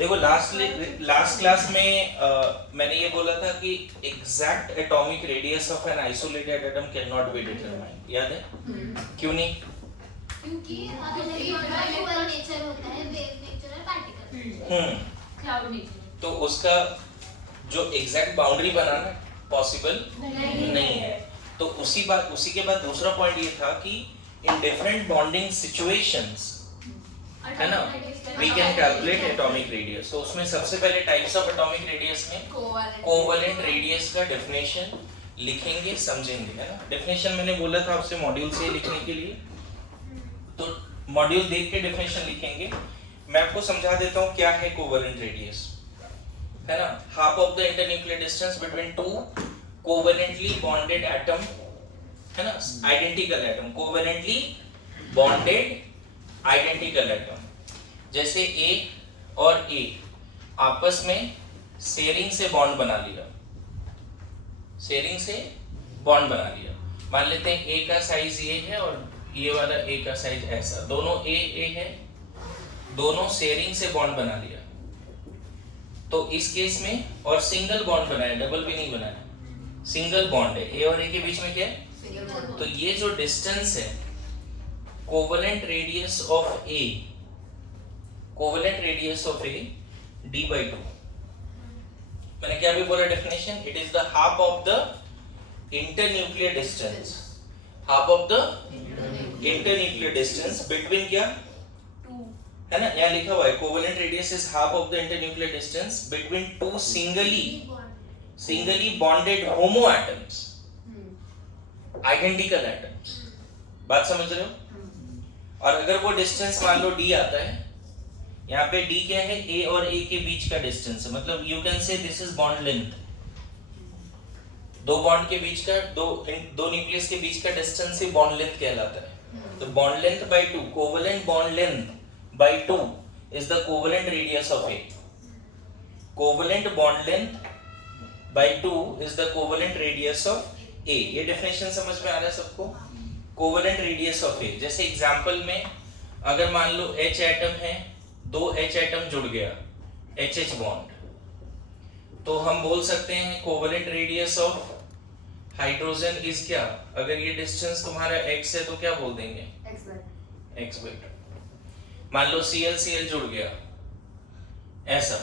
देखो last class में मैंने ये बोला था कि exact atomic radius of an isolated atom can not be determined, याद है? क्यों नहीं? क्योंकि इक्वल नेचर होता है वेव नेचर और पार्टिकल क्लाउड नेचर, तो उसका जो एग्जैक्ट बाउंड्री बनाना पॉसिबल नहीं है। तो उसी के बाद दूसरा पॉइंट ये था कि इन डिफरेंट बॉन्डिंग सिचुएशंस, है ना, we can calculate atomic radius. तो उसमें सबसे पहले टाइप्स ऑफ एटॉमिक रेडियस में कोवलेंट रेडियस का डेफिनेशन लिखेंगे, समझेंगे, है ना। डेफिनेशन मैंने बोला था आपसे मॉड्यूल से लिखने के लिए, तो मॉड्यूल देख के डेफिनेशन लिखेंगे। मैं आपको समझा देता हूँ क्या है कोवलेंट रेडियस, है ना। Half of the internuclear distance between to covalently bonded atom, है ना, identical atom, covalently bonded identical atom. जैसे A और A आपस में शेयरिंग से बॉन्ड बना लिया, शेयरिंग से बॉन्ड बना लिया। मान लेते हैं A का साइज ये है और ये वाला A का साइज ऐसा, दोनों A है, दोनों शेयरिंग से बॉन्ड बना लिया। तो इस केस में और सिंगल बॉन्ड बनाया, डबल भी नहीं बनाया, सिंगल बॉन्ड है। A और A के बीच में क्या है? तो ये जो डिस्टेंस है covalent radius of A, covalent radius of A d/2। मैंने क्या भी बोला definition, it is the half of the internuclear distance, half of the internuclear distance between क्या, है ना, यहाँ लिखा हुआ है covalent radius is half of the internuclear distance between to singly bonded homo atoms, identical atoms. बात समझ रहे हो? और अगर वो डिस्टेंस मान लो d आता है, यहाँ पे d क्या है, A और A के बीच का डिस्टेंस है, मतलब you can say this is bond length. दो बॉन्ड के बीच का, दो न्यूक्लियस के बीच का डिस्टेंस ही बॉन्ड लेंथ कहलाता है। तो bond length bye 2, covalent bond length bye 2 is the covalent radius of A। Covalent bond length bye 2 is the covalent radius of A। ये डेफिनेशन समझ में आ रहा है सबको? Covalent radius of A। जैसे एग्जांपल में अगर मान लो H एटम है, दो H एटम जुड़ गया, HH बॉन्ड, तो हम बोल सकते हैं covalent radius of hydrogen is क्या, अगर ये डिस्टेंस तुम्हारा x है तो क्या बोल देंगे, x वेक्टर। मान लो Cl जुड़ गया, ऐसा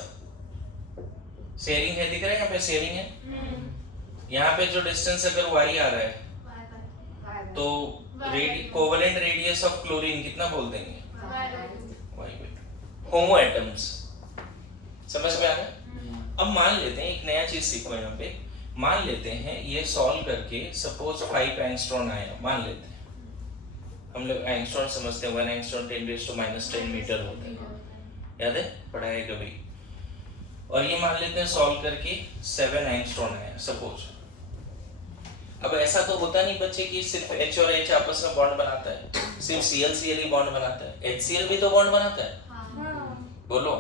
शेयरिंग है, दिख रहा है यहाँ पे शेयरिंग है। यहाँ पे जो डिस्टेंस अगर y आ रहा है तो कोवलेंट रेडियस ऑफ क्लोरीन कितना बोल देंगे, होमो एटम्स। समझ में आ रहा है? अब मान लेते हैं एक नया चीज सीखो यहाँ पे। मान लेते हैं ये सॉल्व करके सपोज 5 एंगस्ट्रॉन आया, मान लेते हैं, हम लोग एंगस्ट्रॉन समझते हैं, 1 एंगस्ट्रॉन 10⁻⁻10 मीटर होता है, याद है, पढ़ा है कभी। और ये मान लेते हैं सॉल्व करके 7 एंगस्ट्रॉन आया सपोज। अब ऐसा तो होता नहीं बच्चे कि सिर्फ H और H आपस में बॉन्ड बनाता है, सिर्फ Cl ही बॉन्ड बनाता है, HCl भी तो बॉन्ड बनाता है। बोलो,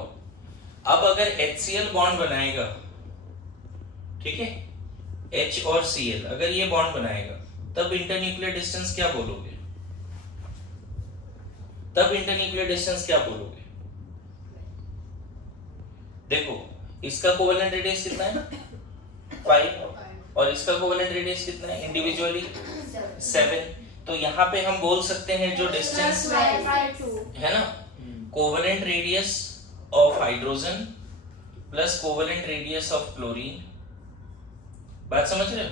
अब अगर HCl बॉन्ड बनाएगा, ठीक है, H और Cl अगर ये बॉन्ड बनाएगा, तब इंटरन्यूक्लियर डिस्टेंस क्या बोलोगे, तब इंटरन्यूक्लियर डिस्टेंस क्या बोलोगे? देखो, इसका कोवलेंट रेडियस कितना है, 5, और इसका कोवलेंट रेडियस कितना है इंडिविजुअली, 7। तो यहाँ पे हम बोल सकते हैं जो डिस्टेंस है ना, covalent radius of hydrogen plus covalent radius of chlorine. बात समझ रहे हो?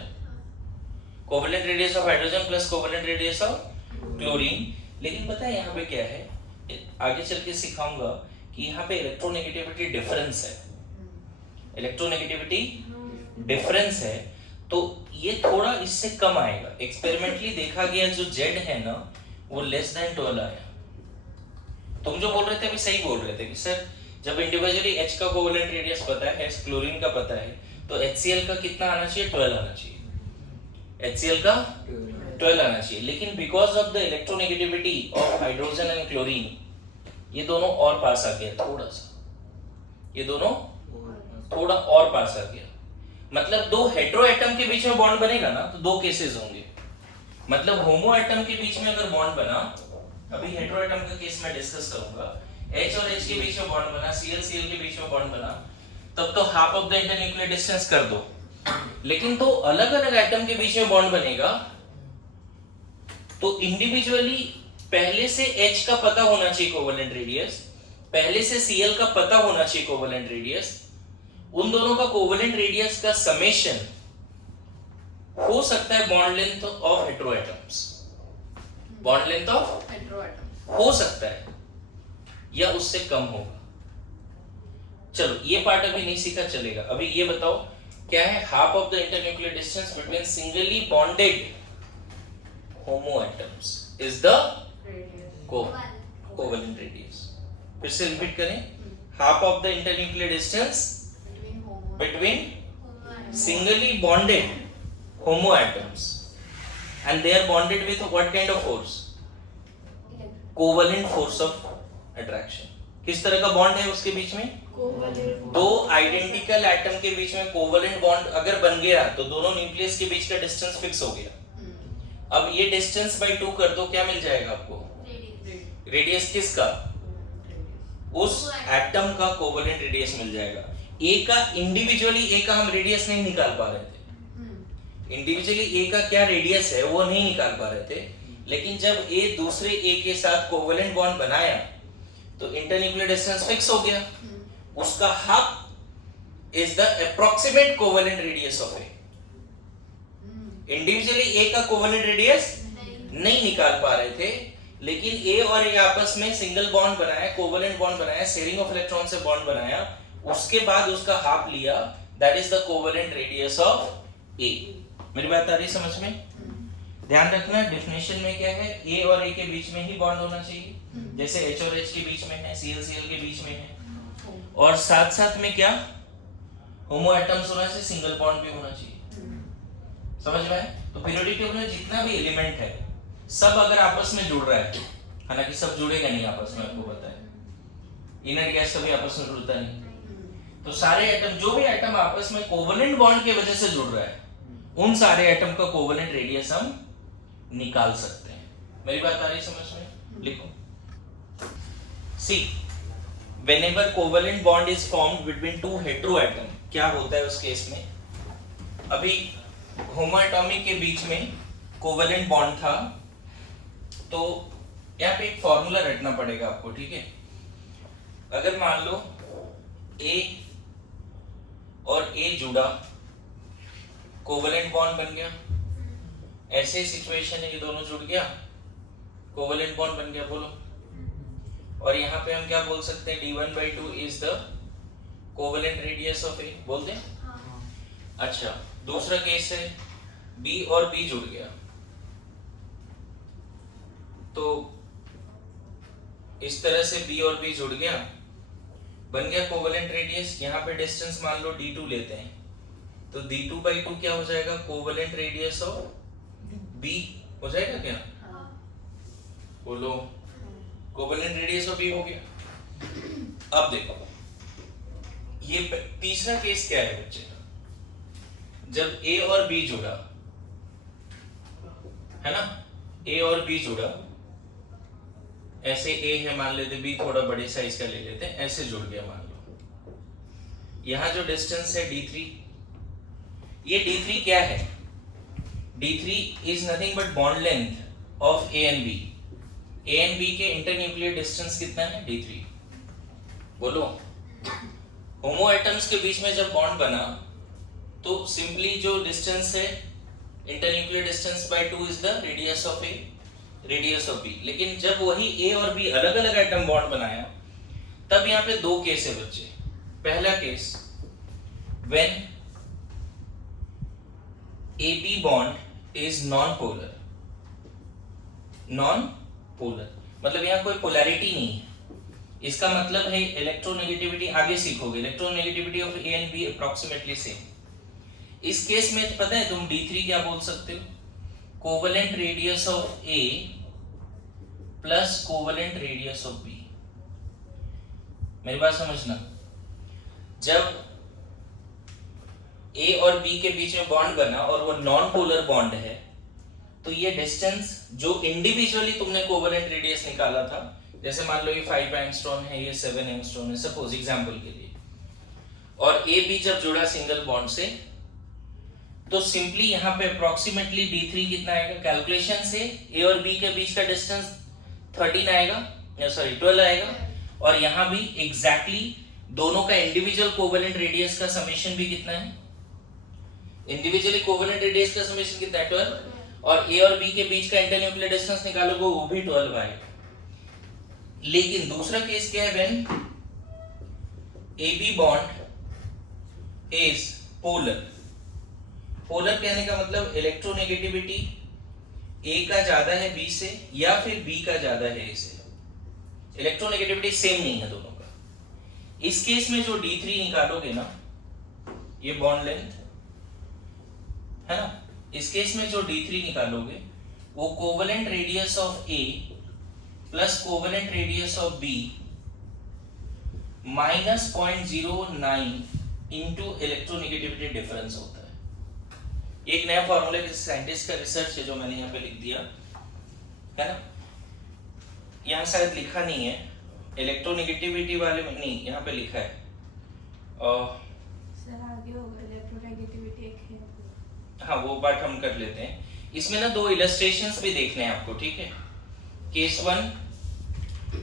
Covalent radius of hydrogen plus covalent radius of chlorine. लेकिन पता है यहाँ पे क्या है, आगे चल के सिखाऊंगा कि यहाँ पे इलेक्ट्रोनेगेटिविटी डिफरेंस है, इलेक्ट्रोनेगेटिविटी डिफरेंस है, तो ये थोड़ा इससे कम आएगा। एक्सपेरिमेंटली देखा गया जो Z है ना, वो लेस देन 12 आया। तुम जो बोल रहे थे अभी सही बोल रहे थे कि सर जब इंडिविजुअली H का कोवलेंट रेडियस पता है, H क्लोरीन का पता है, तो HCl का कितना आना चाहिए, 12 आना चाहिए, HCl का 12 आना चाहिए। लेकिन because of the electronegativity of hydrogen and chlorine, ये दोनों और पास आ गया, थोड़ा सा, ये दोनों थोड़ा और पास आ गया। मतलब दो हेटेरो एटम के बीच में बॉन्ड बनेगा ना, तो दो केसेस होंगे। मतलब होमो एटम के बीच में अगर बॉन्ड बना, अभी हेटेरो एटम का केस मैं डिस्कस करूंगा, H और H के बीच में बॉन्ड बना, Cl Cl के बीच में बॉन्ड बना, तब तो half of the internuclear distance कर दो। लेकिन तो अलग अलग एटम के बीच में बॉन्ड बनेगा तो इंडिविजुअली पहले से H का पता होना चाहिए कोवेलेंट रेडियस, पहले से Cl का पता होना चाहिए कोवेलेंट रेडियस, उन दोनों का कोवेलेंट रेडियस का समेशन हो सकता है bond length of hetero atoms, bond length of hetero atom हो सकता है या उससे कम होगा। चलो ये पार्ट अभी नहीं सीखा, चलेगा। अभी ये बताओ क्या है half of the internuclear distance between singly bonded homo atoms is the radius covalent radius. फिर से रिपीट करें, half of the internuclear distance between homo between singly bonded homo atoms and they are bonded with what kind of force? Covalent force of attraction। किस तरह का bond है उसके बीच में? Covalent दो आइडेंटिकल एटम के बीच में कोवेलेंट बॉन्ड अगर बन गया तो दोनों न्यूक्लियस के बीच का डिस्टेंस फिक्स हो गया। अब ये डिस्टेंस बाय 2 कर दो, क्या मिल जाएगा आपको? रेडियस किसका? उस एटम का कोवेलेंट रेडियस मिल जाएगा। ए का इंडिविजुअली ए का हम रेडियस नहीं निकाल पा रहे थे, इंडिविजुअली ए का क्या रेडियस है वो नहीं निकाल पा रहे थे, लेकिन जब ए दूसरे ए के साथ कोवेलेंट बॉन्ड बनाया तो इंटरन्यूक्लियर डिस्टेंस फिक्स हो गया। उसका half is the approximate covalent radius of A. Individually A का कोवेलेंट रेडियस नहीं निकाल पा रहे थे, लेकिन ए और ए आपस में सिंगल बॉन्ड बनाया, कोवेलेंट बॉन्ड बनाया, शेयरिंग ऑफ इलेक्ट्रॉन से बॉन्ड बनाया, उसके बाद उसका हाफ लिया, that is the covalent radius of A. मेरी बात आ रही समझ में? ध्यान रखना डेफिनेशन में क्या है, ए और ए के बीच में ही बॉन्ड होना चाहिए, जैसे H और H के बीच में है, Cl Cl के बीच में है, और साथ साथ में क्या होमो एटम्स होना चाहिए, सिंगल बॉन्ड भी होना चाहिए। समझ में आया? तो पीरियोडिक टेबल में जितना भी एलिमेंट है सब अगर आपस में जुड़ रहा है, हालांकि सब जुड़ेगा नहीं आपस में, आपको पता है इनर गैस कभी आपस में जुड़ता नहीं, तो सारे एटम जो भी एटम आपस में कोवेलेंट बॉन्ड की वजह से जुड़ रहा है उन सारे एटम का कोवेलेंट रेडियस हम निकाल सकते हैं। मेरी बात आ रही समझ में? लिखो, सी whenever covalent bond is formed between two hetero atom, क्या होता है उस केस में? अभी होमो एटॉमिक के बीच में कोवेलेंट बॉन्ड था, तो यहाँ पे एक फॉर्मूला रखना पड़ेगा आपको, ठीक है? अगर मान लो A और A जुड़ा, कोवेलेंट बॉन्ड बन गया, ऐसे सिचुएशन है ये दोनों जुड़ गया, कोवेलेंट बॉन्ड बन गया, बोलो। और यहाँ पे हम क्या बोल सकते हैं, d1/2 is the covalent radius of A, बोल दें? अच्छा, दूसरा केस है B और B जुड़ गया, तो इस तरह से B और B जुड़ गया, बन गया कोवेलेंट रेडियस। यहाँ पे डिस्टेंस मान लो d2 लेते हैं, तो d2/2 क्या हो जाएगा, कोवेलेंट रेडियस ऑफ B हो जाएगा क्या? बोलो, कोवेलेंट रेडियस ऑफ B हो गया। अब देखो ये तीसरा केस क्या है बच्चे, जब A और B जुड़ा है ना, A और B जुड़ा, ऐसे A है मान लेते, B थोड़ा बड़े साइज का ले लेते हैं, ऐसे जुड़ गया मान लो, यहां जो डिस्टेंस है d3, ये d3 क्या है, d3 is nothing but bond length of A and B। A and B के इंटरन्यूक्लियर डिस्टेंस कितना है, d3, बोलो। होमो एटम्स के बीच में जब बॉन्ड बना तो सिंपली जो डिस्टेंस है internuclear distance by 2 is the radius of A, radius of B। लेकिन जब वही A और B अलग अलग एटम बॉन्ड बनाया, तब यहाँ पे दो केस है बच्चे। पहला case, when AB bond is non polar, non polar मतलब यहाँ कोई पोलैरिटी नहीं है, इसका मतलब है इलेक्ट्रोनेगेटिविटी, आगे सीखोगे, electronegativity of A and B approximately same. इस केस में पता है तुम d3 क्या बोल सकते हो, covalent radius of A plus covalent radius of B। मेरी बात समझना, जब A और B के बीच में बॉन्ड बना और वो नॉन पोलर बॉन्ड है, तो ये डिस्टेंस जो इंडिविजुअली तुमने कोवेलेंट रेडियस निकाला था, जैसे मान लो ये 5 एंगस्ट्रॉम है, ये 7 एंगस्ट्रॉम है, सपोज एग्जांपल के लिए, और ए बी जब जुड़ा सिंगल बॉन्ड से, तो सिंपली यहाँ पे अप्रोक्सीमेटली D3 कितना आएगा? कैलकुलेशन से ए और बी के बीच का डिस्टेंस 13 आएगा, या सॉरी 12 आएगा, और यहाँ भी एग्जैक्टली दोनों का इंडिविजुअल कोवेलेंट रेडियस का समेशन भी कितना है? इंडिविजुअली कोवेलेंट रेडियस का समेशन कितना है? 12, और ए और बी के बीच का इंटरन्यूक्लियर डिस्टेंस निकालोगे वो भी 12 आएगा। लेकिन दूसरा केस क्या है? When AB bond is polar. Polar कहने का मतलब इलेक्ट्रोनेगेटिविटी A का ज्यादा है B से, या फिर B का ज्यादा है A से। इलेक्ट्रोनेगेटिविटी सेम नहीं है दोनों का। इस केस में जो D3 निकालोगे ना, ये बॉन्ड लेंथ है ना, इस केस में जो D3 निकालोगे वो covalent radius of A plus covalent radius of B minus 0.09 into electronegativity difference होता है। एक नया फॉर्मूला किसी साइंटिस्ट का रिसर्च है जो मैंने यहाँ पे लिख दिया है ना, यहाँ शायद लिखा नहीं है इलेक्ट्रोनेगेटिविटी वाले में, नहीं यहाँ पे लिखा है सर आगे होगा इलेक्ट्रोनेगेटिविटी एक है। हाँ वो बात हम कर लेते हैं। इसमें ना 2 इलस्ट्रेशंस भी देखने हैं आपको, ठीक है? केस 1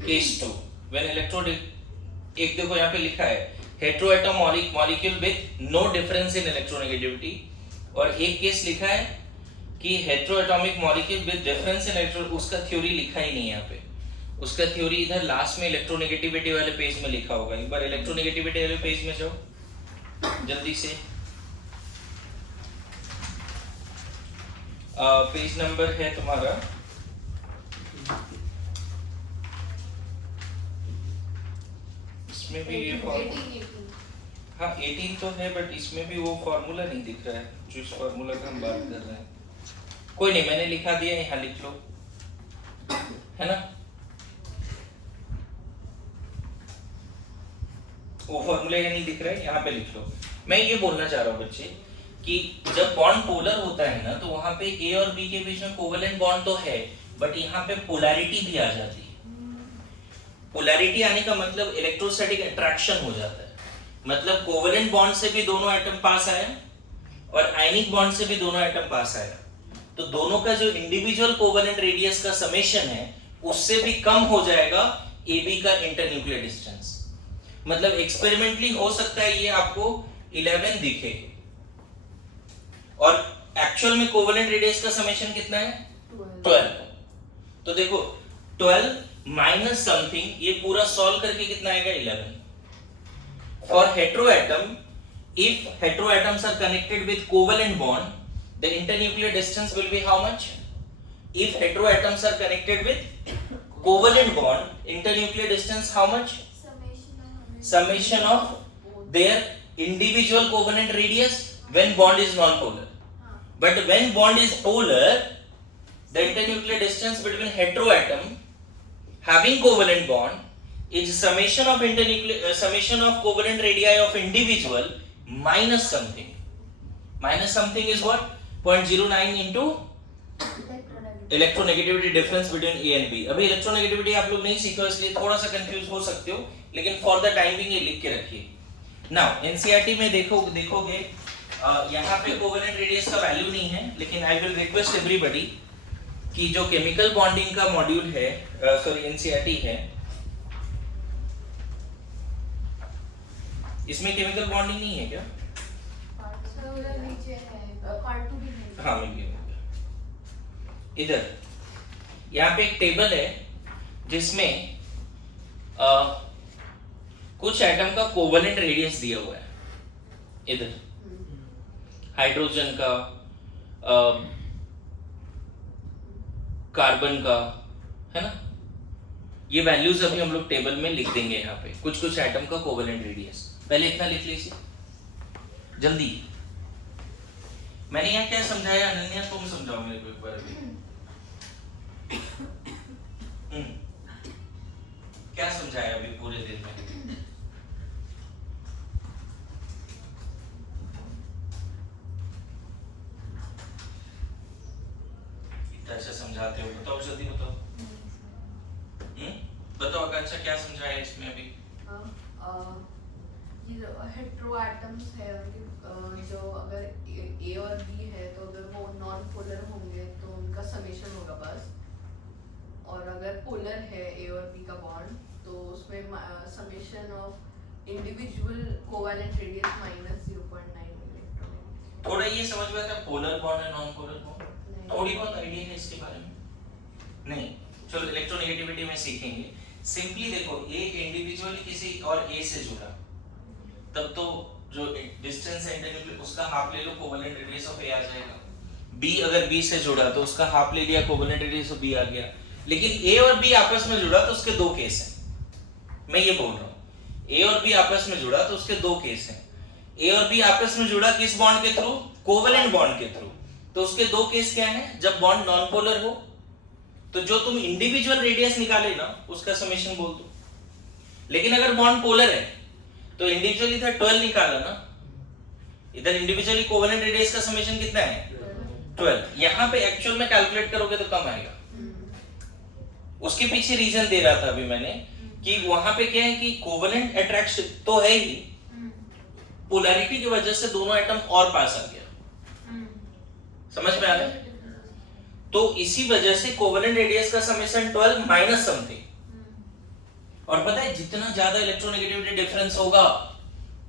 केस 2 व्हेन इलेक्ट्रो, एक देखो यहाँ पे लिखा है heteroatom molecule with no difference in electronegativity, और एक केस लिखा है कि heteroatomic molecule with difference in electro, उसका थ्योरी लिखा ही नहीं है यहाँ पे, उसका थ्योरी इधर लास्ट में इलेक्ट्रोनेगेटिविटी वाले पेज में लिखा होगा। एक बार इलेक्ट्रोनेगेटिविटी वाले पेज में जाओ जल्दी से, पेज नंबर है तुम्हारा इसमें भी ये हाँ 18 तो है, बट इसमें भी वो फॉर्मूला नहीं दिख रहा है जो इस फॉर्मूला का हम बात कर रहे हैं। कोई नहीं, मैंने लिखा दिया, यहाँ लिख लो, है ना? वो फॉर्मूला यहाँ नहीं दिख रहा है, यहाँ पे लिख लो। मैं ये बोलना चाह रहा हूँ बच्चे कि जब बॉन्ड पोलर होता है ना, तो वहां पे ए और बी के बीच में कोवेलेंट बॉन्ड तो है, बट यहाँ पे पोलैरिटी भी आ जाती है। पोलैरिटी आने का मतलब इलेक्ट्रोस्टैटिक अट्रैक्शन हो जाता है, मतलब कोवेलेंट बॉन्ड से भी दोनों एटम पास आया और आयनिक बॉन्ड से भी दोनों एटम पास आया, तो दोनों का जो इंडिविजुअल कोवेलेंट रेडियस का समेशन है उससे भी कम हो जाएगा AB का इंटरन्यूक्लियर डिस्टेंस। मतलब एक्सपेरिमेंटली हो सकता है ये आपको 11 दिखे, और एक्चुअल में कोवेलेंट रेडियस का समेशन कितना है? 12। तो देखो 12 माइनस समथिंग, ये पूरा सॉल्व करके कितना आएगा? 11। For heteroatom, if heteroatoms are connected with covalent bond, the internuclear distance will be how much? If heteroatoms are connected with covalent bond, internuclear distance how much? Summation of their individual covalent radius when bond is non-polar. But when bond is polar, the internuclear distance between heteroatom having covalent bond is summation of summation of covalent radii of individual minus something. Minus something is what? 0.09 into electronegativity difference between A and B. अभी electronegativity आप लोग नहीं सीखो इसलिए थोड़ा सा confuse हो सकते हो, लेकिन for the time being ये लिख के रखिए। Now NCERT में देखोगे यहाँ पे कोवेलेंट रेडियस का वैल्यू नहीं है, लेकिन आई विल रिक्वेस्ट एवरीबॉडी कि जो केमिकल बॉन्डिंग का मॉड्यूल है, सॉरी NCERT है, इसमें केमिकल बॉन्डिंग नहीं है क्या? नीचे है पार्ट 2 भी है। हाँ मिल गया। इधर यहाँ पे एक टेबल है जिसमें कुछ एटम का कोवेलेंट रेडियस दिया हुआ है। इधर हाइड्रोजन का, कार्बन का, है ना? ये वैल्यूज अभी हम लोग टेबल में लिख देंगे। यहाँ पे कुछ कुछ एटम का कोवेलेंट रेडियस, पहले इतना लिख लीजिए जल्दी। मैंने यहाँ क्या समझाया? अनन्या तुम समझाओ मेरे को एक बार अभी। क्या समझाया अभी पूरे दिन में? इतना अच्छा समझाते हो, बताओ जल्दी बताओ। बताओ अच्छा क्या समझाया इसमें अभी? ये जो हेटेरो एटम्स है उनके जो अगर ए और बी है तो अगर वो नॉन पोलर होंगे तो उनका समेशन होगा बस, और अगर पोलर है ए और बी का बॉन्ड तो उसमें summation of individual covalent radius minus 0.9 electron. थोड़ा ये समझ में आता है पोलर बॉन्ड और नॉन पोलर बॉन्ड? थोड़ी बहुत आइडिया है इसके बारे में? नहीं, चलो इलेक्ट्रोनेगेटिविटी में सीखेंगे। सिंपली देखो, ए इंडिविजुअली किसी और ए से जुड़ा, तब तो जो डिस्टेंस है इंटरन्यूक्लियर उसका हाफ ले लो, कोवेलेंट रेडियस ऑफ ए आ जाएगा। बी अगर बी से जुड़ा तो उसका हाफ ले लिया, कोवेलेंट रेडियस ऑफ बी आ गया। लेकिन ए और बी आपस में जुड़ा तो उसके दो केस हैं। मैं ये बोल रहा हूँ, ए और बी आपस में जुड़ा तो उसके दो केस हैं। ए और बी आपस में जुड़ा किस बॉन्ड के थ्रू? कोवेलेंट बॉन्ड के थ्रू। तो उसके दो केस क्या हैं? जब बॉन्ड नॉन पोलर हो तो जो तुम इंडिविजुअल रेडियस निकाले ना उसका समेशन बोल दो। लेकिन अगर बॉन्ड पोलर है तो इंडिविजुअली था 12 निकाला ना, इधर इंडिविजुअली कोवेलेंट रेडियस का समेशन कितना है? 12। यहां पे एक्चुअल में कैलकुलेट करोगे तो कम आएगा। उसके पीछे रीजन दे रहा था अभी मैंने कि वहां पे क्या है कि कोवेलेंट अट्रैक्शन तो है ही, पोलैरिटी की वजह से दोनों एटम और पास आ गया। समझ में आ रहा है? तो इसी वजह से कोवेलेंट रेडियस का समेशन 12 माइनस समथिंग। और पता है जितना ज्यादा इलेक्ट्रोनेगेटिविटी डिफरेंस होगा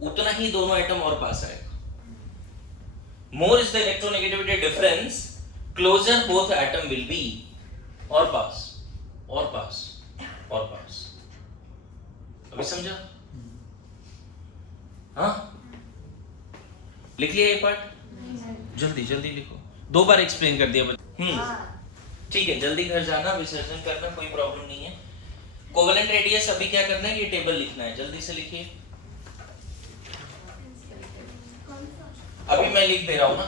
उतना ही दोनों एटम और पास आएगा। More is the electronegativity difference, closer both atom will be, और पास और पास और पास। अभी समझा? हाँ, लिख लिया ये पार्ट? जल्दी जल्दी लिखो, 2 बार एक्सप्लेन कर दिया। ठीक है, जल्दी घर जाना, विसर्जन करना, कोई प्रॉब्लम नहीं है। कोवेलेंट रेडियस अभी क्या करना है, ये टेबल लिखना है, जल्दी से लिखिए। अभी मैं लिख दे रहा हूं ना,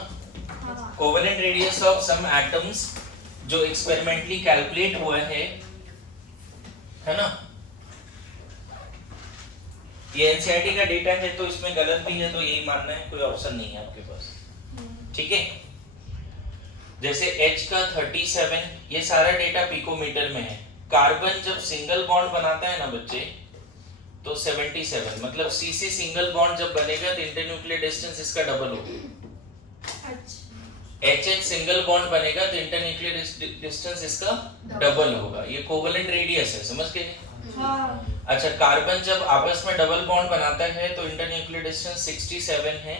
covalent radius of some atoms जो एक्सपेरिमेंटली कैलकुलेट हुआ है ना। ये एनसीईआरटी का डेटा है तो इसमें गलत भी है तो यही मानना है, कोई ऑप्शन नहीं है आपके पास। ठीक है, जैसे H का 37, ये सारा डेटा पिकोमीटर में है। कार्बन जब सिंगल बॉन्ड बनाता है ना बच्चे तो 77, मतलब CC सिंगल बॉन्ड जब बनेगा तो इंटरन्यूक्लियर डिस्टेंस इसका डबल होगा। HH सिंगल बॉन्ड बनेगा तो इंटरन्यूक्लियर डिस्टेंस इसका डबल होगा। ये कोवेलेंट रेडियस है, समझ गए? अच्छा, कार्बन जब आपस में डबल बॉन्ड बनाता है तो इंटरन्यूक्लियर डिस्टेंस 67 है,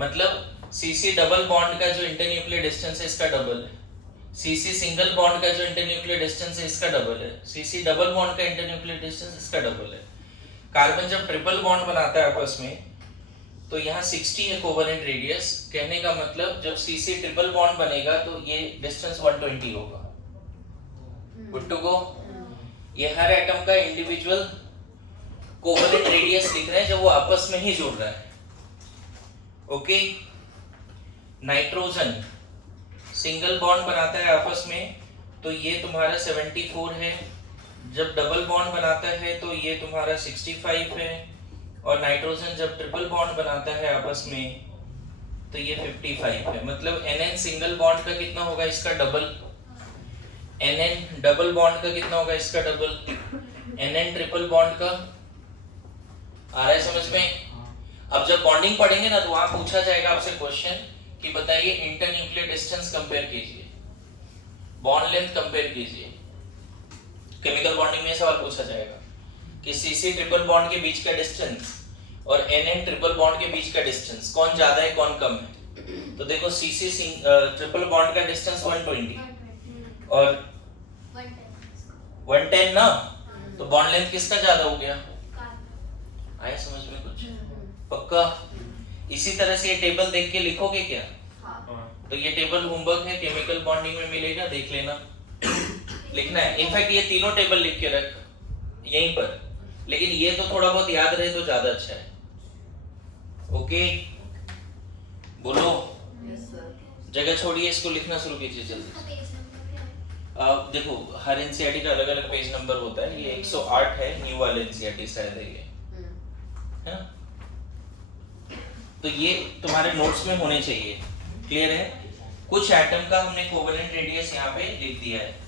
मतलब CC डबल बॉन्ड का जो इंटरन्यूक्लियर डिस्टेंस है इसका डबल है। CC सिंगल बॉन्ड का जो इंटरन्यूक्लियर डिस्टेंस है इसका डबल है। CC डबल बॉन्ड का इंटरन्यूक्लियर डिस्टेंस इसका डबल है। कार्बन जब ट्रिपल बॉन्ड बनाता है आपस में तो यहाँ 60 है कोवेलेंट रेडियस। कहने का मतलब जब CC ट्रिपल बॉन्ड बनेगा तो ये डिस्टेंस 120 होगा। Good to go? ये हर एटम का इंडिविजुअल कोवेलेंट रेडियस लिख रहे हैं जब वो आपस में ही जुड़ रहा है। ओके, नाइट्रोजन सिंगल बॉन्ड बनाता है आपस में तो ये तुम्हारा 74 है, जब डबल बॉन्ड बनाता है तो ये तुम्हारा 65 है, और नाइट्रोजन जब ट्रिपल बॉन्ड बनाता है आपस में तो ये 55 है। मतलब NN सिंगल बॉन्ड का कितना होगा? इसका डबल। NN डबल बॉन्ड का कितना होगा? इसका डबल। NN ट्रिपल बॉन्ड का आ रहा है समझ में? अब जब बॉन्डिंग पढ़ेंगे ना तो वहां पूछा जाएगा आपसे क्वेश्चन कि बताइए इंटरन्यूक्लियर डिस्टेंस कंपेयर कीजिए, बॉन्ड लेंथ कंपेयर कीजिए। केमिकल बॉन्डिंग में सवाल पूछा जाएगा कि CC ट्रिपल बॉन्ड के बीच का डिस्टेंस और NN ट्रिपल बॉन्ड के बीच का डिस्टेंस कौन ज्यादा है कौन कम है। तो देखो CC ट्रिपल बॉन्ड का डिस्टेंस 120 और 110 ना, तो बॉन्ड लेंथ किसका ज्यादा हो गया? आया समझ में कुछ? पक्का? इसी तरह से ये टेबल देख के लिखोगे क्या? तो ये टेबल होमवर्क है, केमिकल बॉन्डिंग में मिलेगा, देख लेना। लिखना है। इनफैक्ट ये तीनों टेबल लिख के रख यहीं पर, लेकिन ये तो थोड़ा बहुत याद रहे तो ज्यादा अच्छा है। ओके, बोलो। जगह छोड़िए, इसको लिखना शुरू कीजिए जल्दी। देखो हर एनसीईआरटी का अलग अलग पेज नंबर होता है। ये 108 है, न्यू वाले एनसीईआरटी शायद है ये, है ना? तो ये तुम्हारे नोट्स में होने चाहिए। क्लियर है? कुछ एटम का हमने कोवेलेंट रेडियस यहाँ पे लिख दिया है।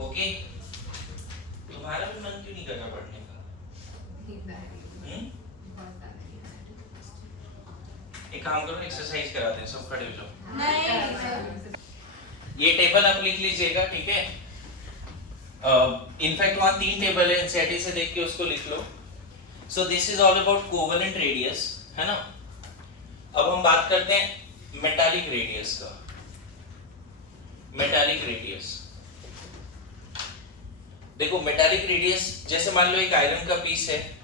ओके, तुम्हारा भी मन क्यों नहीं कर रहा पढ़ने का? एक काम करो, एक्सरसाइज कराते हैं, सब खड़े हो जाओ। ये टेबल आप लिख लीजिएगा, ठीक है? इनफैक्ट वहां 3 टेबल है, एनसीईआरटी से देख के उसको लिख लो। So this is all about covalent radius, है ना? अब हम बात करते हैं मेटालिक रेडियस का। मेटालिक रेडियस, देखो मेटालिक रेडियस, जैसे मान लो एक आयरन का पीस है,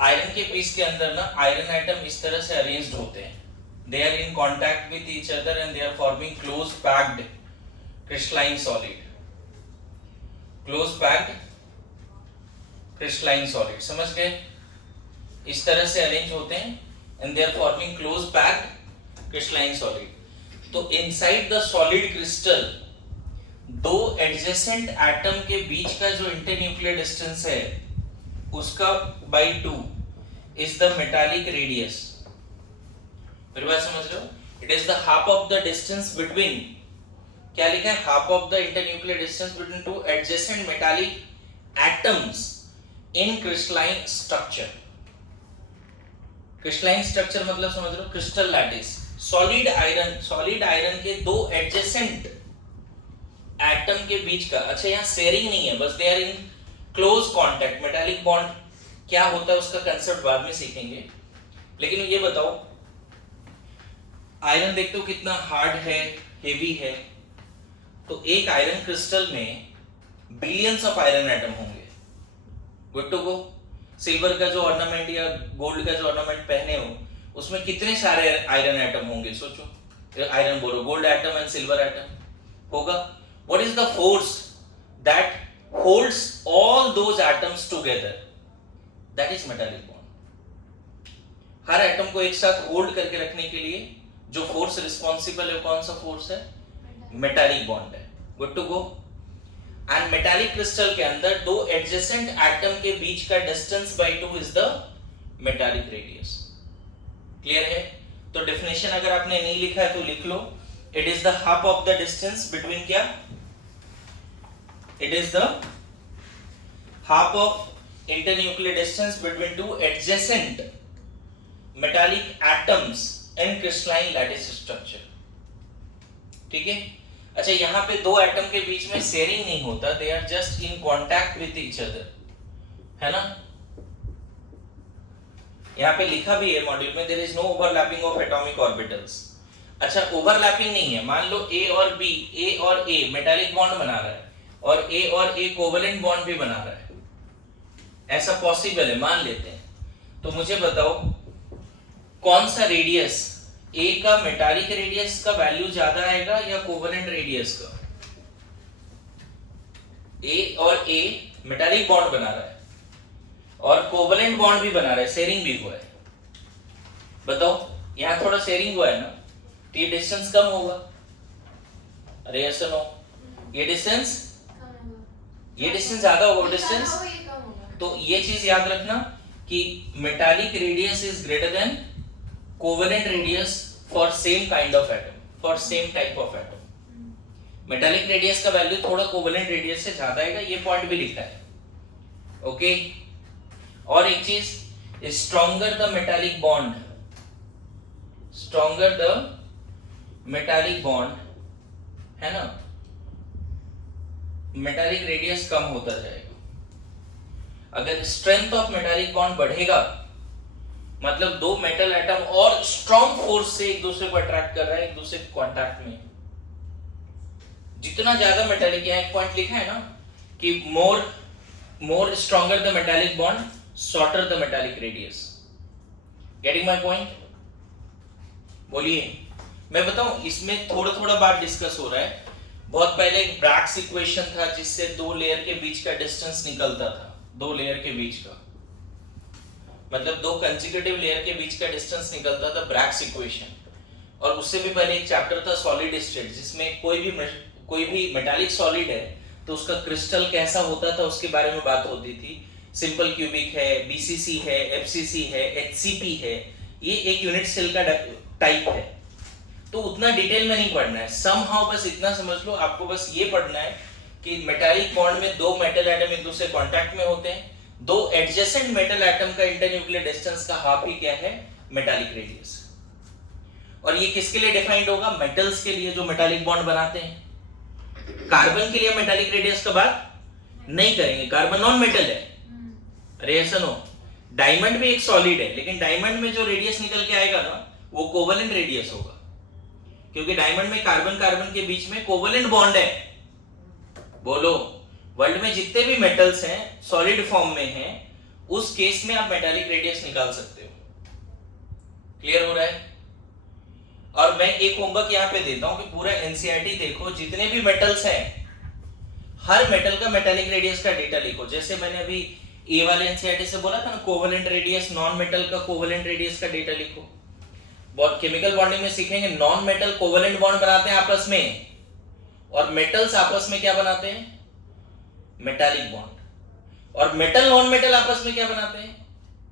आयरन के पीस के अंदर ना आयरन एटम इस तरह से अरेंज्ड होते हैं, they are in contact with each other and they are forming close packed crystalline solid, close packed crystalline solid, समझ गए? इस तरह से अरेंज होते हैं and they are forming close packed crystalline solid. तो inside the solid crystal दो adjacent atom के बीच का जो internuclear distance है उसका by 2 is the metallic radius. मेरी बात समझ रहे हो? It is the half of the distance between, क्या लिखा है? Half of the internuclear distance between two adjacent metallic atoms in crystalline structure. Crystalline structure मतलब समझ रहे हो? Crystal lattice. Solid iron के दो adjacent atom के बीच का, अच्छा यहाँ sharing नहीं है, बस they are in close contact. Metallic bond क्या होता है उसका कंसेप्ट बाद में सीखेंगे, लेकिन ये बताओ आयरन देखते हो कितना हार्ड है, हेवी है, तो एक आयरन क्रिस्टल में बिलियंस ऑफ आयरन एटम होंगे। Good to go. सिल्वर का जो ऑर्नामेंट या गोल्ड का जो ऑर्नामेंट पहने हो उसमें कितने सारे आयरन एटम होंगे? सोचो, आयरन बोलो, gold atom and silver atom होगा। What is the force that holds all those atoms together? That is metallic bond. हर एटम को एक साथ होल्ड करके रखने के लिए जो फोर्स रिस्पॉन्सिबल है, कौन सा फोर्स है? मेटालिक बॉन्ड है। Good to go. And metallic crystal के अंदर दो एडजेसेंट एटम के बीच का distance by 2 is the metallic radius. Clear है? तो डेफिनेशन अगर आपने नहीं लिखा है तो लिख लो, it is the half of the distance between, क्या? It is the half of internuclear distance between two adjacent metallic atoms and crystalline lattice structure. ठीक है? अच्छा, यहां पे दो एटम के बीच में शेयरिंग नहीं होता, they are just in contact with each other, है ना? यहां पे लिखा भी है मॉड्यूल में, there is no overlapping of atomic orbitals. अच्छा, ओवरलैपिंग नहीं है, मान लो ए और बी, ए और ए मेटालिक बॉन्ड बना रहा है और ए कोवेलेंट बॉन्ड भी बना रहा है, ऐसा पॉसिबल है, मान लेते हैं। तो मुझे बताओ कौन सा रेडियस, ए का मेटालिक रेडियस का वैल्यू ज्यादा आएगा या कोवेलेंट रेडियस का? ए और ए मेटालिक बॉन्ड बना रहा है और कोवेलेंट बॉन्ड भी बना रहा है, शेयरिंग भी हुआ है। बताओ, यहां थोड़ा शेयरिंग हुआ है ना, तो ये डिस्टेंस कम होगा। अरे यस नो, ये डिस्टेंस ज्यादा होगा डिस्टेंस। तो ये चीज याद रखना कि metallic radius is greater than covalent radius for same kind of atom, for same type of atom. Metallic radius का वैल्यू थोड़ा कोवेलेंट रेडियस से ज्यादा आएगा, ये पॉइंट भी लिखा है। ओके? और एक चीज, stronger the metallic bond, stronger the metallic bond, है ना, मेटालिक रेडियस कम होता जाएगा। अगर स्ट्रेंथ ऑफ मेटालिक बॉन्ड बढ़ेगा मतलब दो मेटल एटम और स्ट्रॉन्ग फोर्स से एक दूसरे को अट्रैक्ट कर रहा है, एक दूसरे के कांटेक्ट में। जितना ज्यादा मेटालिक, यहाँ एक पॉइंट लिखा है ना कि more stronger the metallic bond, shorter the metallic radius. Getting my point? बोलिए। मैं बताऊं, इसमें थोड़ा बात डिस्कस हो रहा है। बहुत पहले एक ब्रैग्स इक्वेशन था जिससे दो लेयर के बीच का डिस्टेंस निकलता था, दो लेयर के बीच का, मतलब दो कंसेक्यूटिव लेयर के बीच का डिस्टेंस निकलता था, ब्रैग्स इक्वेशन। और उससे भी पहले एक चैप्टर था सॉलिड स्टेट, जिसमें कोई भी मेटालिक सॉलिड है तो उसका क्रिस्टल कैसा होता था उसके बारे में बात होती थी। सिंपल क्यूबिक है, बीसीसी है, एफसीसी है, एचसीपी है, ये एक यूनिट सेल का टाइप है। तो उतना डिटेल में नहीं पढ़ना है, समहाउ बस इतना समझ लो, आपको बस ये पढ़ना है कि मेटालिक बॉन्ड में दो मेटल एटम एक दूसरे कांटेक्ट में होते हैं, दो एडजेसेंट मेटल एटम का इंटरन्यूक्लियर डिस्टेंस का हाफ ही क्या है, मेटालिक रेडियस। और ये किसके लिए डिफाइंड होगा, मेटल्स के लिए जो मेटालिक बॉन्ड बनाते हैं। कार्बन के लिए मेटालिक रेडियस का बात नहीं करेंगे, कार्बन नॉन मेटल है। अरे ऐसा नो, डायमंड भी एक सॉलिड है, लेकिन डायमंड में जो रेडियस निकल के आएगा ना वो कोवेलेंट रेडियस होगा, क्योंकि डायमंड में कार्बन कार्बन के बीच में कोवेलेंट बॉन्ड है। बोलो, वर्ल्ड में जितने भी मेटल्स हैं सॉलिड फॉर्म में हैं, उस केस में आप मेटालिक रेडियस निकाल सकते हो। क्लियर हो रहा है? और मैं एक होमवर्क यहां पे देता हूं कि पूरा एनसीईआरटी देखो, जितने भी मेटल्स हैं हर मेटल का मेटालिक रेडियस का डेटा लिखो। जैसे मैंने अभी ए वाले एनसीईआरटी से बोला था ना, कोवेलेंट रेडियस, नॉन मेटल का कोवेलेंट रेडियस का डेटा लिखो। बहुत केमिकल बॉन्डिंग में सीखेंगे, नॉन मेटल कोवेलेंट बॉन्ड बनाते हैं आपस में, और मेटल्स आपस में क्या बनाते हैं, मेटालिक बॉन्ड। और मेटल नॉन मेटल आपस में क्या बनाते हैं,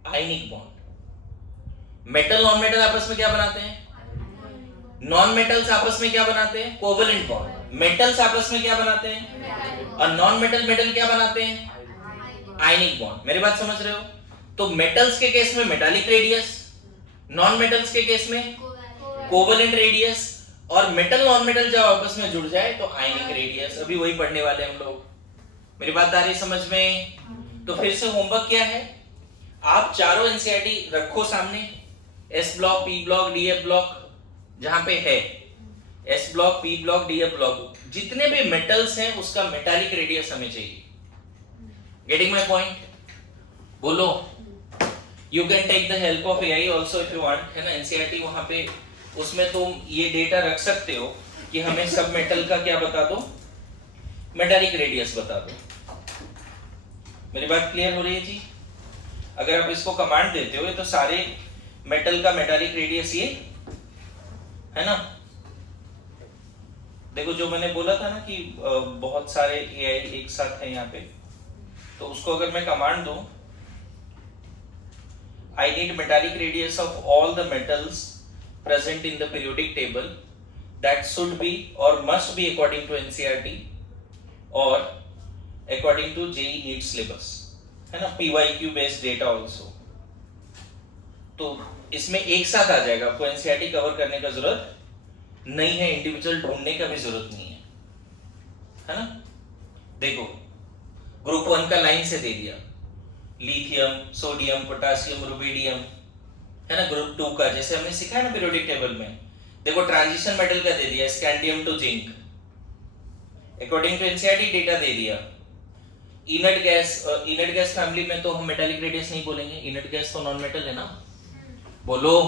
ionic bond. Metal non metal आपस में क्या बनाते हैं, नॉन मेटल्स आपस में क्या बनाते हैं, कोवेलेंट बॉन्ड। मेटल्स आपस में क्या बनाते हैं, और नॉन मेटल मेटल क्या बनाते हैं, आयनिक बॉन्ड। मेरी बात समझ रहे हो? तो मेटल्स के केस में मेटालिक रेडियस, नॉन मेटल्स के केस में कोवेलेंट रेडियस, और मेटल नॉन मेटल जब आपस में जुड़ जाए तो आयनिक रेडियस। अभी वही पढ़ने वाले हम लोग। मेरी बात आ रही समझ में? तो फिर से होमवर्क क्या है, आप चारों एनसीईआरटी रखो सामने, S block, P block, DF block, जहां पे है S block, P block, DF block, जितने भी मेटल्स हैं उसका मेटालिक रेडियस हमें चाहिए। Getting my point? बोलो। You can take the help of AI also if you want, है ना। एनसीईआरटी वहां पे, उसमें तुम ये डेटा रख सकते हो कि हमें सब मेटल का क्या बता दो, मेटालिक रेडियस बता दो। मेरी बात क्लियर हो रही है जी? अगर आप इसको कमांड देते हो, तो सारे मेटल का मेटालिक रेडियस ये है ना। देखो जो मैंने बोला था ना कि बहुत सारे एआई एक साथ हैं यहाँ पे, तो उसको अगर मैं कमांड दूं, I need metallic radius of all the metals present in the periodic table that should be or must be according to NCERT or according to JEE NEET syllabus, है ना, PYQ based data also। तो इसमें एक साथ आ जाएगा, आपको NCERT cover करने का जरूरत नहीं है, इंडिविजुअल ढूंढने का भी जरूरत नहीं है ना। देखो ग्रुप 1 का लाइन से दे दिया, लिथियम, सोडियम, पोटेशियम, रुबिडियम, है ना। ग्रुप 2 का जैसे हमने सीखा है ना पीरियोडिक टेबल में, देखो ट्रांजिशन मेटल का दे दिया, scandium to zinc, according to NCERT data दे दिया। इनर्ट गैस फैमिली में तो हम मेटालिक रेडियस नहीं बोलेंगे, इनर्ट गैस तो नॉन मेटल है ना। बोलो।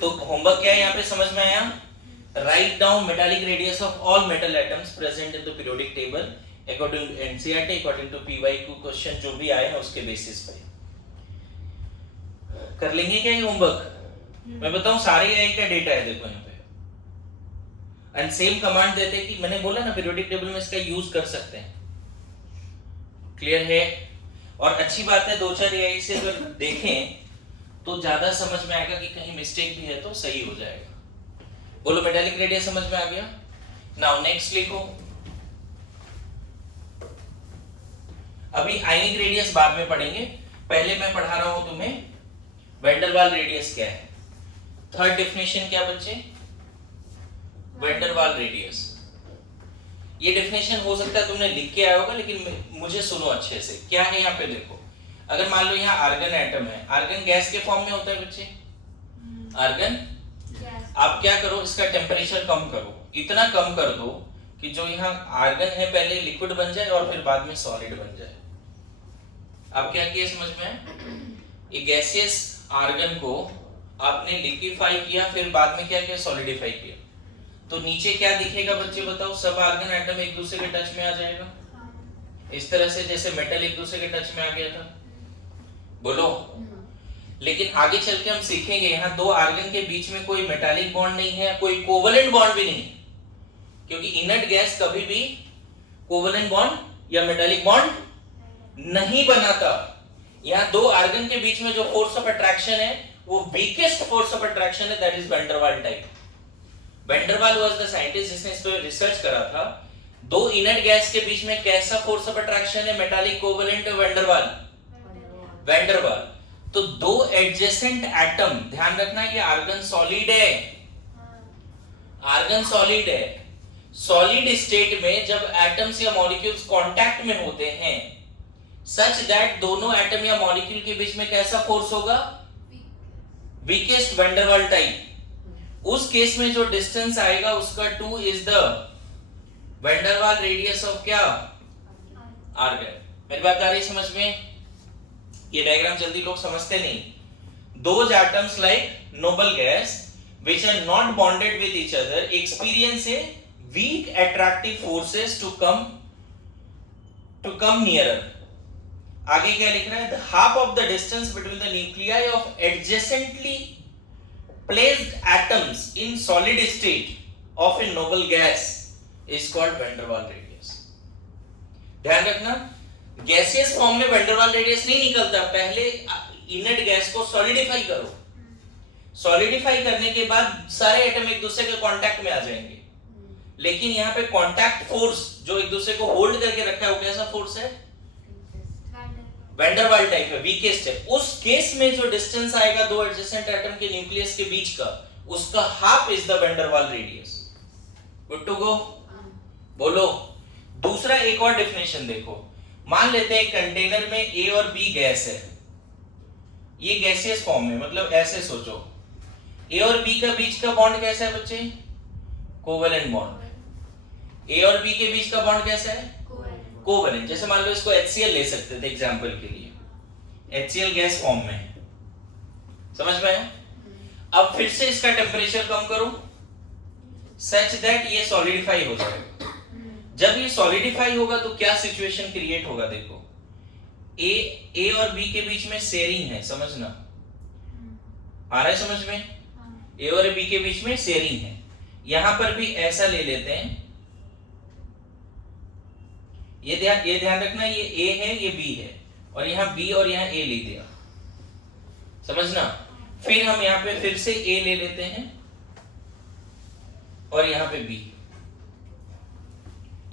तो होमवर्क क्या है यहाँ पे, समझ में आया? Write down metallic radius of all metal atoms present in the periodic table according to NCERT, according to PYQ question जो भी आए हैं उसके बेसिस पे कर लेंगे क्या ये होमवर्क? मैं बताऊं सारे एआई का डेटा है, देखो यहाँ पे। एंड सेम कमांड देते कि मैंने बोला ना पीरियोडिक टेबल में इसका यूज कर सकते हैं। क्लियर है? और अच्छी बात है, 2-4 एआई से अगर देखें तो ज्यादा समझ में आएगा कि कहीं मिस्टेक भी है तो सही हो जाएगा। बोलो मेटालिक रेडियस समझ में आ गया? नाउ नेक्स्ट लिखो। अभी आयनिक रेडियस बाद में पढ़ेंगे, पहले मैं पढ़ा रहा हूं तुम्हें वैन डर वाल रेडियस क्या है। थर्ड डेफिनेशन क्या बच्चे? Van der Waals radius. ये डेफिनेशन हो सकता है तुमने लिख के आया होगा, लेकिन मुझे सुनो अच्छे से। क्या है यहाँ पे देखो, अगर मान लो यहाँ आर्गन एटम है, आर्गन गैस के फॉर्म में होता है बच्चे, आर्गन। आप क्या करो, इसका टेम्परेचर कम करो, इतना कम कर दो कि जो यहाँ आर्गन है पहले लिक्विड बन जाए और फिर बाद में सॉलिड बन जाए। अब क्या किया समझ में? ये गैसियस आर्गन को आपने लिक्विफाई किया, फिर बाद में क्या किया, सॉलिडिफाई किया। तो नीचे क्या दिखेगा बच्चे बताओ? सब आर्गन एटम एक दूसरे के टच में आ जाएगा, इस तरह से जैसे मेटल एक दूसरे के टच में आ गया था। बोलो। लेकिन आगे चल के हम सीखेंगे यहाँ दो आर्गन के बीच में कोई मेटालिक बॉन्ड नहीं है, कोई कोवेलेंट बॉन्ड भी नहीं, क्योंकि इनर्ट गैस कभी भी कोवेलेंट बॉन्ड या मेटालिक बॉन्ड नहीं बनाता। यहाँ दो आर्गन के बीच में जो फोर्स ऑफ अट्रैक्शन है वो वीकेस्ट फोर्स ऑफ अट्रैक्शन है, that is when der Waals type. Van der वाल वाज द साइंटिस्ट जिसने इस पे रिसर्च करा था। दो इनर्ट गैस के बीच में कैसा फोर्स ऑफ अट्रैक्शन है? Metallic covalent van der Waals van der Waals. तो दो एडजेसेंट एटम, ध्यान रखना ये आर्गन सॉलिड है, आर्गन सॉलिड है। सॉलिड स्टेट में जब एटम्स या मॉलिक्यूल्स कांटेक्ट में होते हैं सच दैट दोनों एटम या मॉलिक्यूल के बीच में कैसा फोर्स होगा? Weakest van der Waals type. उस केस में जो डिस्टेंस आएगा उसका 2 is the van der Waals radius of क्या? आर्गन। मेरी बात आ रही समझ में? ये डायग्राम जल्दी लोग समझते नहीं। Those atoms like noble gas which are not bonded with each other experience a weak attractive forces to come nearer. आगे क्या लिख रहा है? The half of the distance between the nuclei of adjacently placed atoms in solid state of a noble gas is called van der Waal radius. ध्यान रखना, gaseous form में van der Waals radius नहीं निकलता, पहले inert gas को solidify करो। Solidify करने के बाद सारे एटम एक दूसरे के कांटेक्ट में आ जाएंगे, लेकिन यहाँ पे कांटेक्ट फोर्स जो एक दूसरे को होल्ड करके रखा है वो कैसा फोर्स है? वैन डर वाल टाइप है, वीकेस्ट है। उस केस में जो डिस्टेंस आएगा दो एडजेसेंट एटम के न्यूक्लियस के बीच का, उसका half is the van der Waals radius. Good to गो? बोलो। दूसरा एक और डेफिनेशन देखो। मान लेते हैं कंटेनर में ए और बी गैस है, ये गैसियस फॉर्म में, मतलब ऐसे सोचो, ए और बी का बीच का बॉन्ड कैसा है बच्चे? Covalent bond. ए और बी के बीच का बॉन्ड कैसा है? कोवेलेंट। जैसे मान लो इसको HCl ले सकते थे एग्जांपल के लिए, HCl गैस फॉर्म में है, समझ में है? अब फिर से इसका टेम्परेचर कम करो सच दैट ये सॉलिडिफाई हो जाए। जब ये सॉलिडिफाई होगा तो क्या सिचुएशन क्रिएट होगा? देखो, ए और बी के बीच में शेयरिंग है, समझना आ रहा है समझ में? ए और बी के बीच में शेयरिंग है। यहां पर भी ऐसा ले लेते हैं, ये ध्यान रखना, ये ए है ये बी है, और यहां बी और यहां ए ले दिया, समझना। फिर हम यहां पे फिर से ए ले लेते हैं और यहां पे बी।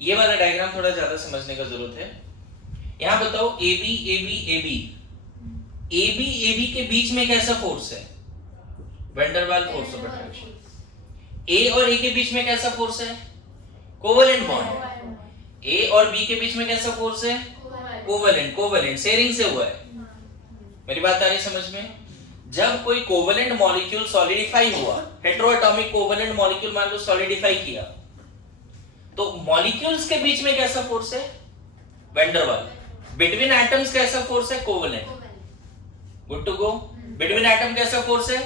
ये वाला डायग्राम थोड़ा ज्यादा समझने का जरूरत है। यहां बताओ ए बी के बीच में कैसा फोर्स है? वैन डर वाल फोर्स ऑफ अट्रैक्शन। ए और ए के बीच में कैसा फोर्स है? Covalent bond. ए और बी के बीच में कैसा फोर्स है? कोवेलेंट शेयरिंग से हुआ है। मेरी बात आ रही समझ में? जब कोई कोवेलेंट मॉलिक्यूल सॉलिडिफाई हुआ, हेटेरोएटॉमिक कोवेलेंट मॉलिक्यूल मान लो सॉलिडिफाई किया, तो मॉलिक्यूल्स के बीच में कैसा फोर्स है? Van der Waals. Between atoms कैसा फोर्स है? Covalent. Good to go? Between atom कैसा फोर्स है?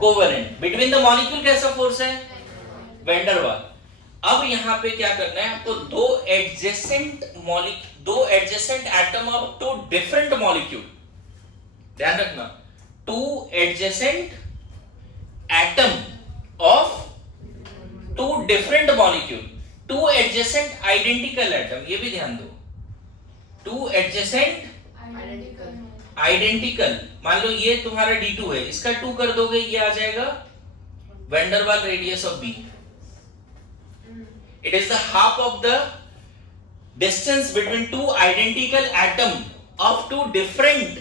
कोवेलेंट। बिटवीन द मॉलिक्यूल कैसा फोर्स है? Van der Waals. अब यहां पे क्या करना है आपको? दो adjacent atom of two different molecule, ध्यान रखना, two adjacent atom of two different molecule, two adjacent identical atom, ये भी ध्यान दो, टू एडजेसेंट आइडेंटिकल। मान लो ये तुम्हारा D2 है, इसका 2 कर दोगे, ये आ जाएगा van der Waals radius of B। It is the half of the distance between two identical atom of two different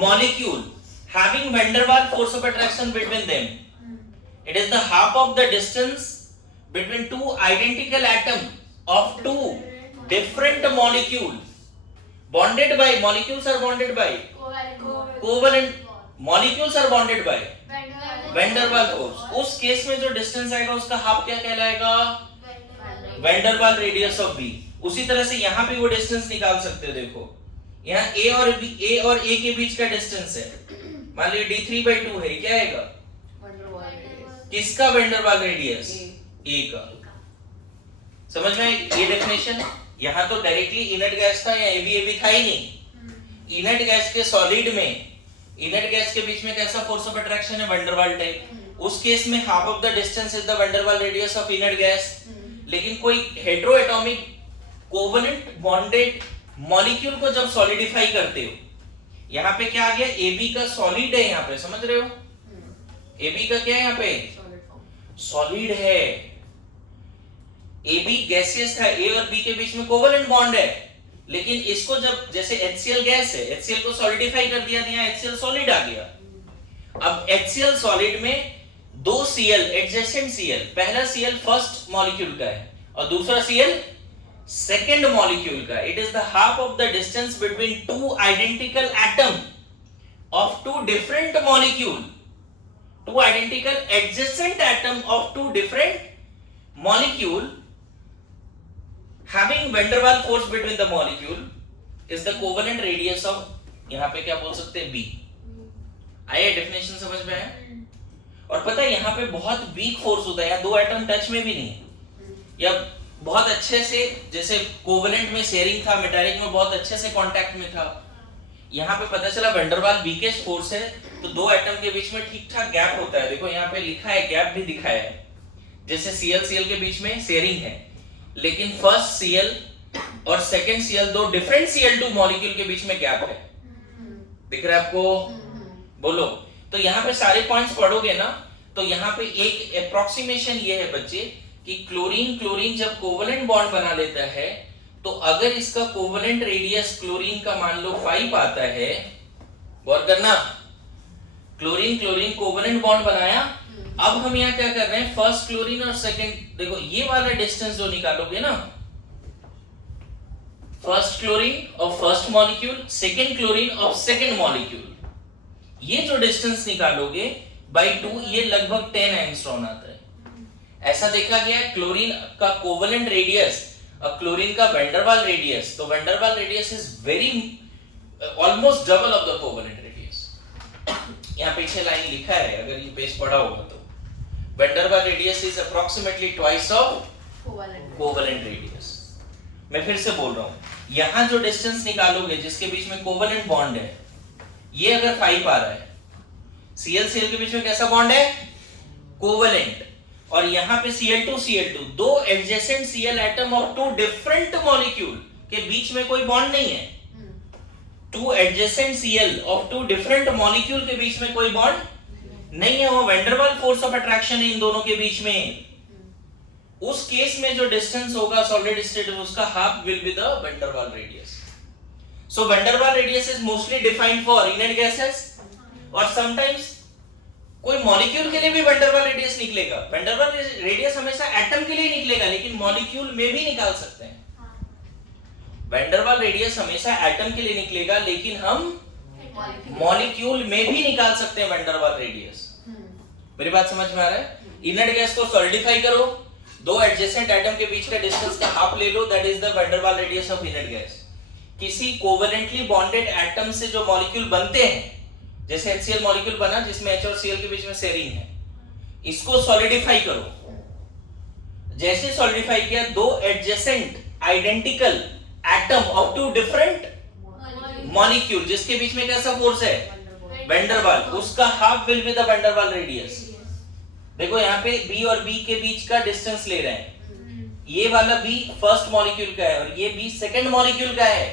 molecule having van der Waal force of attraction between them. It is the half of the distance between two identical atom of two different molecule bonded by, molecules are bonded by covalent, molecules are bonded by van der Waal force। उस case में जो distance आएगा उसका half क्या कहलाएगा? Van der Waals radius of B. उसी तरह से यहां भी वो डिस्टेंस निकाल सकते हो। देखो यहां ए और ए के बीच का डिस्टेंस है, मान लो D3/2 है, क्या आएगा? किसका वैन डर वाल रेडियस? ए का। समझ में ये डेफिनेशन? यहां तो डायरेक्टली इनर्ट गैस था, या ए बी था ही नहीं। इनर्ट गैस के सॉलिड में, इनर्ट गैस के बीच में कैसा फोर्स ऑफ अट्रैक्शन है? Van der Waals type. उस केस में half of the distance is the van der Waals radius of inert gas. लेकिन कोई हेटेरोएटॉमिक कोवेलेंट बॉन्डेड मॉलिक्यूल को जब सॉलिडिफाई करते हो, यहां पे क्या आ गया? AB का सॉलिड है, यहां पे समझ रहे हो? AB का क्या है? यहां पे सॉलिड है। AB गैसियस था, A और B के बीच में कोवेलेंट बॉन्ड है, लेकिन इसको जब जैसे HCl गैस है, HCl को सॉलिडिफाई कर दिया, यहाँ HCl सॉलिड आ गया। अब HCl सॉलिड में दो Cl एडजेसेंट Cl, पहला Cl फर्स्ट मॉलिक्यूल का है और दूसरा Cl सेकंड मॉलिक्यूल का। It is the half of the distance between two identical atom of two different molecule, two identical adjacent atom of two different molecule having van der Waals force between the molecule is the covalent radius of, यहां पे क्या बोल सकते हैं, B। आया definition समझ में आया? और पता है यहां पे बहुत वीक फोर्स होता है, या दो एटम टच में भी नहीं है, या बहुत अच्छे से, जैसे कोवेलेंट में शेयरिंग था, मेटालिक में बहुत अच्छे से कांटेक्ट में था, यहां पे पता चला van der Waals weakest force है, तो दो एटम के बीच में ठीक ठाक गैप होता है। देखो यहां पे लिखा है, गैप भी दिखाया है, जैसे Cl के बीच में शेयरिंग है, लेकिन फर्स्ट Cl और सेकंड Cl, दो डिफरेंट Cl2 मॉलिक्यूल के बीच में गैप है। दिख रहा है आपको? बोलो। तो यहाँ पे सारे पॉइंट्स पढ़ोगे ना, तो यहाँ पे एक अप्रोक्सीमेशन ये है बच्चे कि क्लोरीन क्लोरीन जब कोवेलेंट बॉन्ड बना लेता है, तो अगर इसका कोवेलेंट रेडियस क्लोरीन का मान लो 5 आता है, गौर करना, क्लोरीन क्लोरीन कोवेलेंट बॉन्ड बनाया, अब हम यहाँ क्या कर रहे हैं, फर्स्ट क्लोरीन और सेकंड, देखो ये वाला डिस्टेंस जो निकालोगे ना, first chlorine of first molecule, second chlorine of second molecule, ये जो डिस्टेंस निकालोगे बाय 2, ये लगभग 10 एंगस्ट्रॉम आता है। ऐसा देखा गया है क्लोरीन का कोवेलेंट रेडियस और क्लोरीन का van der Waals रेडियस, तो van der Waals radius is very almost double of the covalent radius. यहाँ पीछे लाइन लिखा है, अगर ये पेज पढ़ा होगा तो van der Waals radius is approximately twice of covalent radius. मैं फिर से बोल रहा हूं, यहां जो डिस्टेंस निकालोगे जिसके बीच में कोवेलेंट बॉन्ड है, ये अगर 5 आ रहा है, Cl Cl के बीच में कैसा बॉन्ड है, कोवेलेंट, और यहां पे Cl2 Cl2, दो adjacent Cl atom of two different molecule के बीच में कोई बॉन्ड नहीं है, two adjacent Cl of two different molecule के बीच में कोई बॉन्ड नहीं है, वो van der Waals force of attraction है इन दोनों के बीच में। उस केस में जो डिस्टेंस होगा सॉलिड स्टेट में, उसका half will be the van der Waals radius. So van der Waals radius is mostly defined for inert gases, और समटाइम्स कोई मॉलिक्यूल के लिए भी van der Waals रेडियस निकलेगा। van der Waals रेडियस हमेशा atom के लिए निकलेगा, लेकिन मॉलिक्यूल में भी निकाल सकते हैं। van der Waals रेडियस हमेशा एटम के लिए निकलेगा, लेकिन हम मॉलिक्यूल में भी निकाल सकते हैं van der Waals रेडियस। मेरी बात समझ में आ रहा है? इनर्ट गैस को सॉलिडिफाई करो, दो एडजेसेंट एटम के बीच का डिस्टेंस का हाफ ले लो, that is the van der Waals radius of inert gas. किसी कोवेलेंटली बॉन्डेड एटम से जो मॉलिक्यूल बनते हैं, जैसे HCl मॉलिक्यूल बना जिसमें H और Cl के बीच में शेयरिंग है, इसको सॉलिडिफाई करो। जैसे सॉलिडिफाई किया, दो adjacent identical atom of two different molecule जिसके बीच में कैसा फोर्स है, van der Waals, उसका half will be the van der Waals radius. देखो यहाँ पे B और B के बीच का डिस्टेंस ले रहे हैं, ये वाला B फर्स्ट मॉलिक्यूल का है और ये B सेकंड मॉलिक्यूल का है,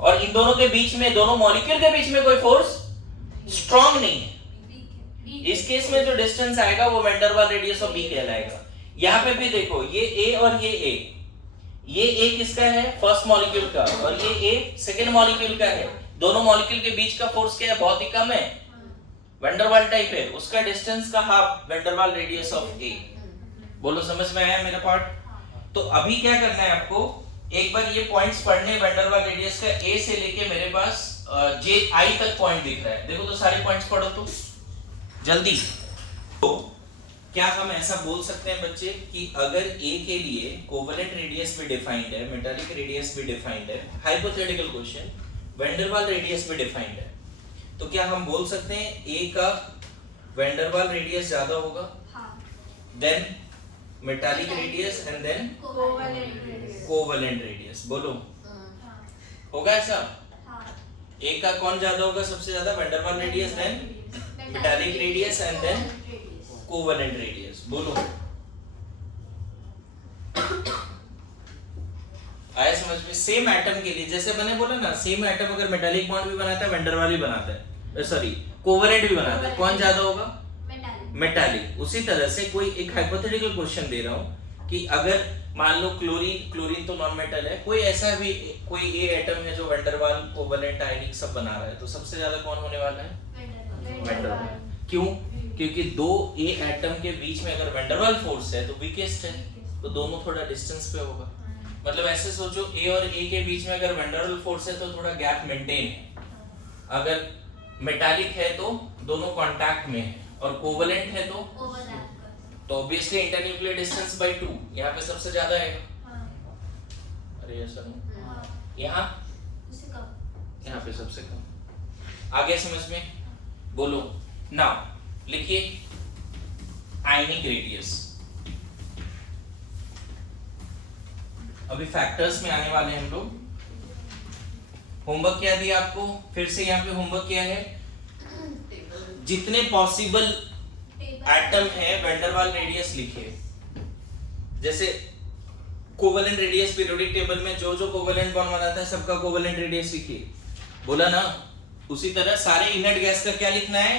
और इन दोनों के बीच में, दोनों मॉलिक्यूल के बीच में कोई फोर्स स्ट्रॉन्ग नहीं है। इस केस में जो डिस्टेंस आएगा वो van der Waals radius of B कहलाएगा। यहाँ पे भी देखो, ये A और ये A किसका है, फर्स्ट मॉलिक्यूल का, और ये A सेकंड मॉलिक्यूल का है। दोनों मॉलिक्यूल के बीच का फोर्स क्या है, बहुत ही कम है, van der Waals टाइप है, उसका डिस्टेंस का half van der Waals radius of A। बोलो समझ में आया मेरा पार्ट? तो अभी क्या करना है आपको, एक बार ये पॉइंट्स पढ़ने van der Waals रेडियस का A से लेके मेरे पास JI तक पॉइंट दिख रहा है। देखो तो सारे पॉइंट्स पढ़ो तो जल्दी। तो क्या हम ऐसा बोल सकते हैं बच्चे कि अगर A के लिए कोवेलेंट रेडियस भी डिफाइंड है, मेटालिक रेडियस भी डिफाइंड है, hypothetical question, van der Waals radius भी डिफाइंड है, तो क्या हम बोल सकते हैं A का van der Waals रेडियस ज्यादा होगा then metallic radius and then covalent radius? बोलो होगा ऐसा? A का कौन ज्यादा होगा, सबसे ज्यादा van der Waals radius, then metallic radius and then covalent radius. बोलो आया समझ में? सेम एटम के लिए, जैसे मैंने बोला ना, सेम एटम अगर मेटालिक बॉन्ड भी बनाता है, van der Waals भी बनाता है, सॉरी कोवेलेंट भी बनाता है, कौन ज्यादा होगा, मेटालिक। उसी तरह से कोई एक हाइपोथेटिकल क्वेश्चन दे रहा हूं कि अगर मान लो क्लोरीन तो नॉन मेटल है, कोई ऐसा भी कोई ए एटम है जो वैंडरवाल कोवेलेंट आयनिक सब बना रहा है, तो सबसे ज्यादा कौन होने वाला है? वैंडरवाल। क्यों? क्योंकि दो ए एटम के बीच में अगर वैंडरवाल फोर्स है तो वीकेस्ट है, तो दोनों थोड़ा डिस्टेंस पे होगा। मतलब ऐसे सोचो ए और ए के बीच में अगर वैंडरवाल फोर्स है तो थोड़ा गैप मेंटेन है। अगर मेटालिक है तो दोनों कांटेक्ट में है, और कोवेलेंट है तो ऑब्वियसली इंटरन्यूक्लियर डिस्टेंस बाय 2 यहाँ पे सबसे ज्यादा आएगा। अरे ऐसा नहीं, यहाँ पे सबसे कम। आ गया समझ में? बोलो नाउ लिखिए आयनिक रेडियस। अभी फैक्टर्स में आने वाले हैं हम लोग। होमवर्क क्या दिया आपको? फिर से यहाँ पे होमवर्क क्या है? जितने पॉसिबल एटम है वैंडरवाल रेडियस लिखिए। जैसे कोवेलेंट रेडियस पीरियोडिक टेबल में जो जो कोवेलेंट बॉन्ड बनाता है सबका कोवेलेंट रेडियस लिखिए, बोला ना। उसी तरह सारे इनर्ट गैस का क्या लिखना है?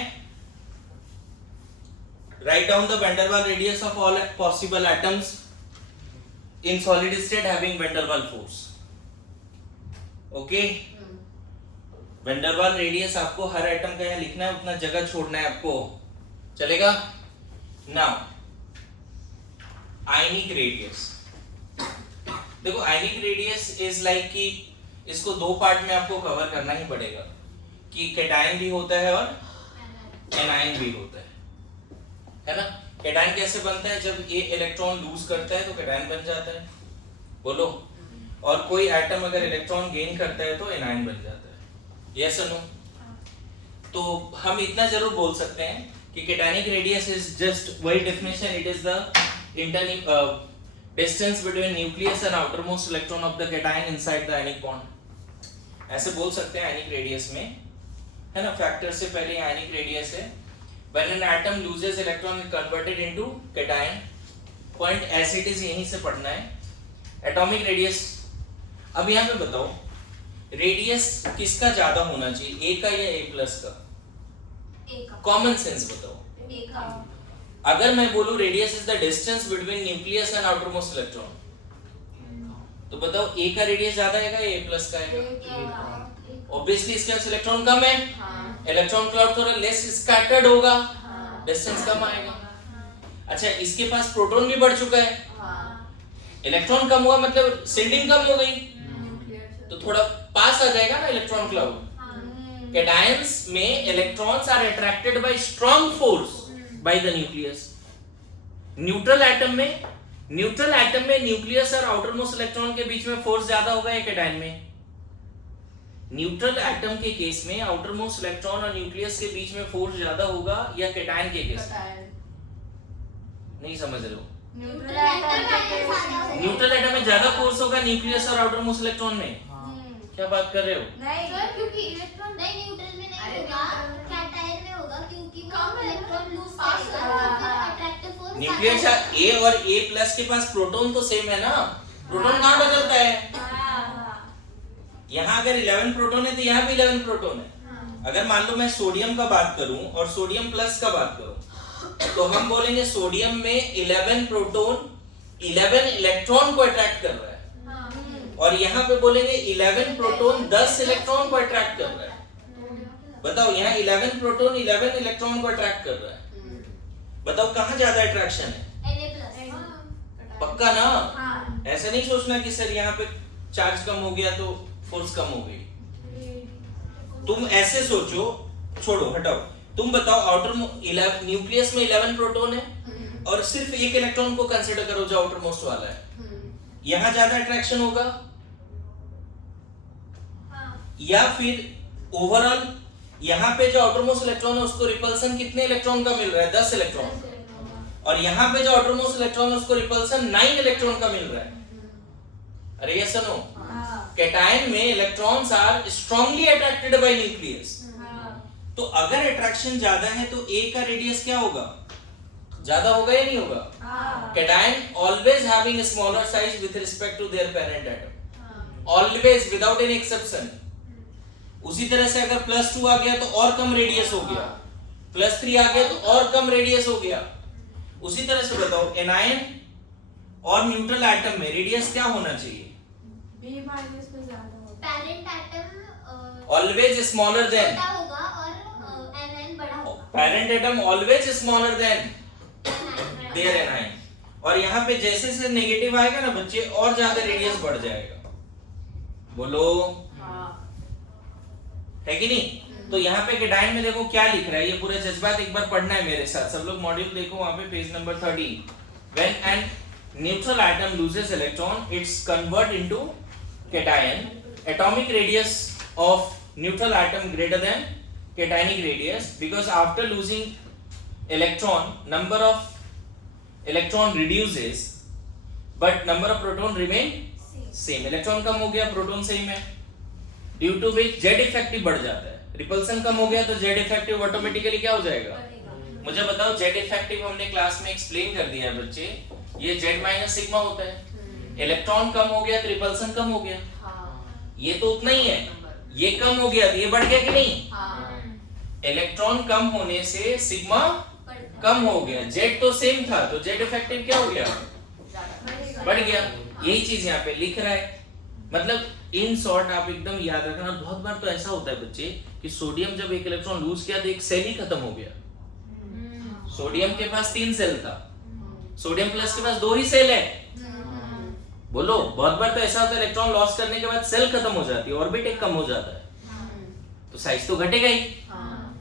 Write down the van der Waals radius of all possible atoms in solid state having van der Waals force. Okay, van der Waals radius आपको हर एटम का यहाँ लिखना है, उतना जगह छोड़ना है आपको, चलेगा? Now ionic radius. देखो आयनिक रेडियस इज लाइक कि इसको दो पार्ट में आपको कवर करना ही पड़ेगा, कि कैटायन भी होता है और एनायन भी होता है ना? कैटायन कैसे बनता है? जब ए इलेक्ट्रॉन लूज करता है तो कैटायन बन जाता है, बोलो। और कोई एटम अगर इलेक्ट्रॉन गेन करता है तो एनायन बन जाता है, यस और नो? तो हम इतना जरूर बोल सकते हैं कि कैटायनिक रेडियस इज जस्ट वही definition, it is the distance between nucleus and outermost electron of the cation inside the ionic bond। ऐसे बोल सकते हैं आयनिक रेडियस में, है ना? फैक्टर से पहले आयनिक रेडियस है। when an atom loses electron it converted into cation। Point as it is यहीं से पढ़ना है। एटॉमिक रेडियस, अब यहाँ पे बताओ रेडियस किसका ज्यादा होना चाहिए, ए का या ए प्लस का? कॉमन सेंस बताओ। अगर मैं बोलूं radius is the distance between nucleus and outermost electron, तो बताओ ए का रेडियस ज्यादा है या ए प्लस का है? ऑब्वियसली इसके पास इलेक्ट्रॉन कम है, इलेक्ट्रॉन क्लाउड थोड़ा लेस स्कैटर्ड होगा, डिस्टेंस कम आएगा। अच्छा, इसके पास प्रोटॉन भी बढ़ चुका है, इलेक्ट्रॉन कम हुआ मतलब शिल्डिंग कम हो गई, तो थोड़ा पास आ जाएगा ना इलेक्ट्रॉन क्लाउड। कैटायंस में electrons are attracted by strong force by the nucleus. Neutral atom में न्यूक्लियस और आउटरमोस्ट इलेक्ट्रॉन के बीच में फोर्स ज्यादा होगा या कैटायन में? न्यूट्रल एटम के केस में आउटरमोस्ट इलेक्ट्रॉन और न्यूक्लियस के बीच में फोर्स ज्यादा होगा या कैटायन के केस में? नहीं समझ रहे हो? न्यूट्रल एटम में ज्यादा फोर्स होगा न्यूक्लियस और आउटरमोस्ट इलेक्ट्रॉन में। क्या बात कर रहे हो? नहीं सर, क्योंकि इलेक्ट्रॉन नहीं न्यूट्रल में नहीं होगा, कैटायन में होगा, क्योंकि वो इलेक्ट्रॉन लूज करेगा तो फिर अट्रैक्टिव फोर्स न्यूक्लियस ए और ए प्लस के पास प्रोटॉन तो सेम है ना, प्रोटॉन कहाँ बदलता है? यहाँ अगर 11 प्रोटॉन है तो यहाँ भी 11 प्रोटॉन है। अगर मान लो मैं सोडियम का बात करूं और सोडियम प्लस का बात करूं, तो हम बोलेंगे सोडियम में 11 प्रोटॉन 11 इलेक्ट्रॉन को अट्रैक्ट कर रहा है, और यहाँ पे बोलेंगे 11 प्रोटॉन 10 इलेक्ट्रॉन को अट्रैक्ट कर रहा है। बताओ यहाँ 11 प्रोटॉन 11 इलेक्ट्रॉन को अट्रैक्ट कर रहा है, बताओ कहाँ ज्यादा अट्रैक्शन है? पक्का ना? ऐसा नहीं सोचना कि सर यहाँ पे चार्ज कम हो गया तो फोर्स कम हो गई। तुम ऐसे सोचो, छोड़ो हटाओ, तुम बताओ आउटर न्यूक्लियस में 11 प्रोटॉन है और सिर्फ एक इलेक्ट्रॉन को कंसीडर करो जो आउटर मोस्ट वाला है, यहाँ ज्यादा अट्रैक्शन होगा या फिर ओवरऑल यहाँ पे जो आउटरमोस्ट इलेक्ट्रॉन है उसको रिपल्सन कितने इलेक्ट्रॉन का मिल रहा है? 10 इलेक्ट्रॉन। और यहाँ पे जो आउटरमोस्ट इलेक्ट्रॉन है उसको रिपल्सन 9 इलेक्ट्रॉन का मिल रहा है। अरे यस नो? कैटायन में electrons are strongly attracted by nucleus. तो अगर अट्रैक्शन ज्यादा है तो ए का रेडियस क्या होगा? ज्यादा होगा या नहीं होगा? Cation always having smaller size with respect to their parent atom, always without any exception. उसी तरह से अगर +2 आ गया तो और कम रेडियस हो गया, +3 आ गया तो और कम रेडियस हो गया। उसी तरह से बताओ एनायन और न्यूट्रल एटम में रेडियस क्या होना चाहिए? B माइनस में ज्यादा होगा। Parent atom always smaller than, छोटा होगा और एनायन बड़ा होगा। Parent atom always smaller than their anion. और यहाँ पे जैसे जैसे नेगेटिव आएगा ना बच्चे, और ज्यादा रेडियस बढ़ जाएगा। बोलो है कि नहीं? तो यहाँ पे कैटायन में देखो क्या लिख रहा है, ये पूरे जज्बात एक बार पढ़ना है मेरे साथ। सब लोग मॉड्यूल देखो, वहां पे page number 13। When an neutral atom loses electron, it's convert into cation. Atomic radius of neutral atom greater than cationic radius, because after losing electron, number of electron reduces, but number of proton remain same. Electron कम हो गया, proton same है, due to which Z effective बढ़ जाता है। Repulsion कम हो गया तो जेड इफेक्टिव ऑटोमेटिकली क्या हो जाएगा? मुझे बताओ, जेड इफेक्टिव हमने क्लास में एक्सप्लेन कर दिया है बच्चे, ये जेड माइनस सिग्मा होता है। इलेक्ट्रॉन कम हो गया तो रिपल्सन कम हो गया, ये तो उतना ही है। ये कम हो गया तो ये बढ़ गया कि नहीं? इलेक्ट्रॉन कम होने से सिग्मा कम हो गया, जेड तो सेम था तो जेड इफेक्टिव क्या हो गया? बढ़ गया। यही चीज यहाँ पे लिख रहा है। मतलब इन शॉर्ट आप एकदम याद रखना। बहुत बार तो ऐसा होता है बच्चे कि सोडियम जब एक इलेक्ट्रॉन लूज किया तो एक सेल ही खत्म हो गया। सोडियम के पास 3 सेल था, सोडियम प्लस के पास 2 ही सेल है। बोलो, बहुत बार तो ऐसा होता है इलेक्ट्रॉन लॉस करने के बाद सेल खत्म हो जाती है, ऑर्बिट एक कम हो जाता है, तो साइज तो घटेगा ही।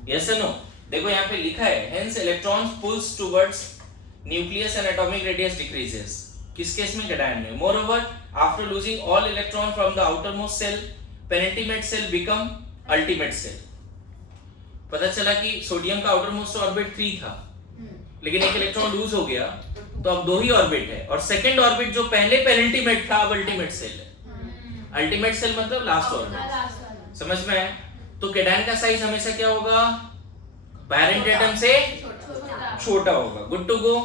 यस और नो? देखो यहाँ पे लिखा है, hence electron pulls towards nucleus and atomic radius decreases. किस केस में? कैटायन में। मोreover, after losing all electron from the outermost cell, penultimate cell become ultimate cell. पता चला कि सोडियम का आउटरमोस्ट ऑर्बिट 3 था, लेकिन एक इलेक्ट्रॉन लूज हो गया तो अब 2 ही ऑर्बिट है, और सेकंड ऑर्बिट जो पहले पेनल्टीमेट था अब अल्टीमेट सेल है। अल्टीमेट सेल मतलब लास्ट ऑर्बिट। समझ में आया? तो कैटायन का साइज हमेशा क्या होगा? पेरेंट एटम से छोटा होगा। Good to go.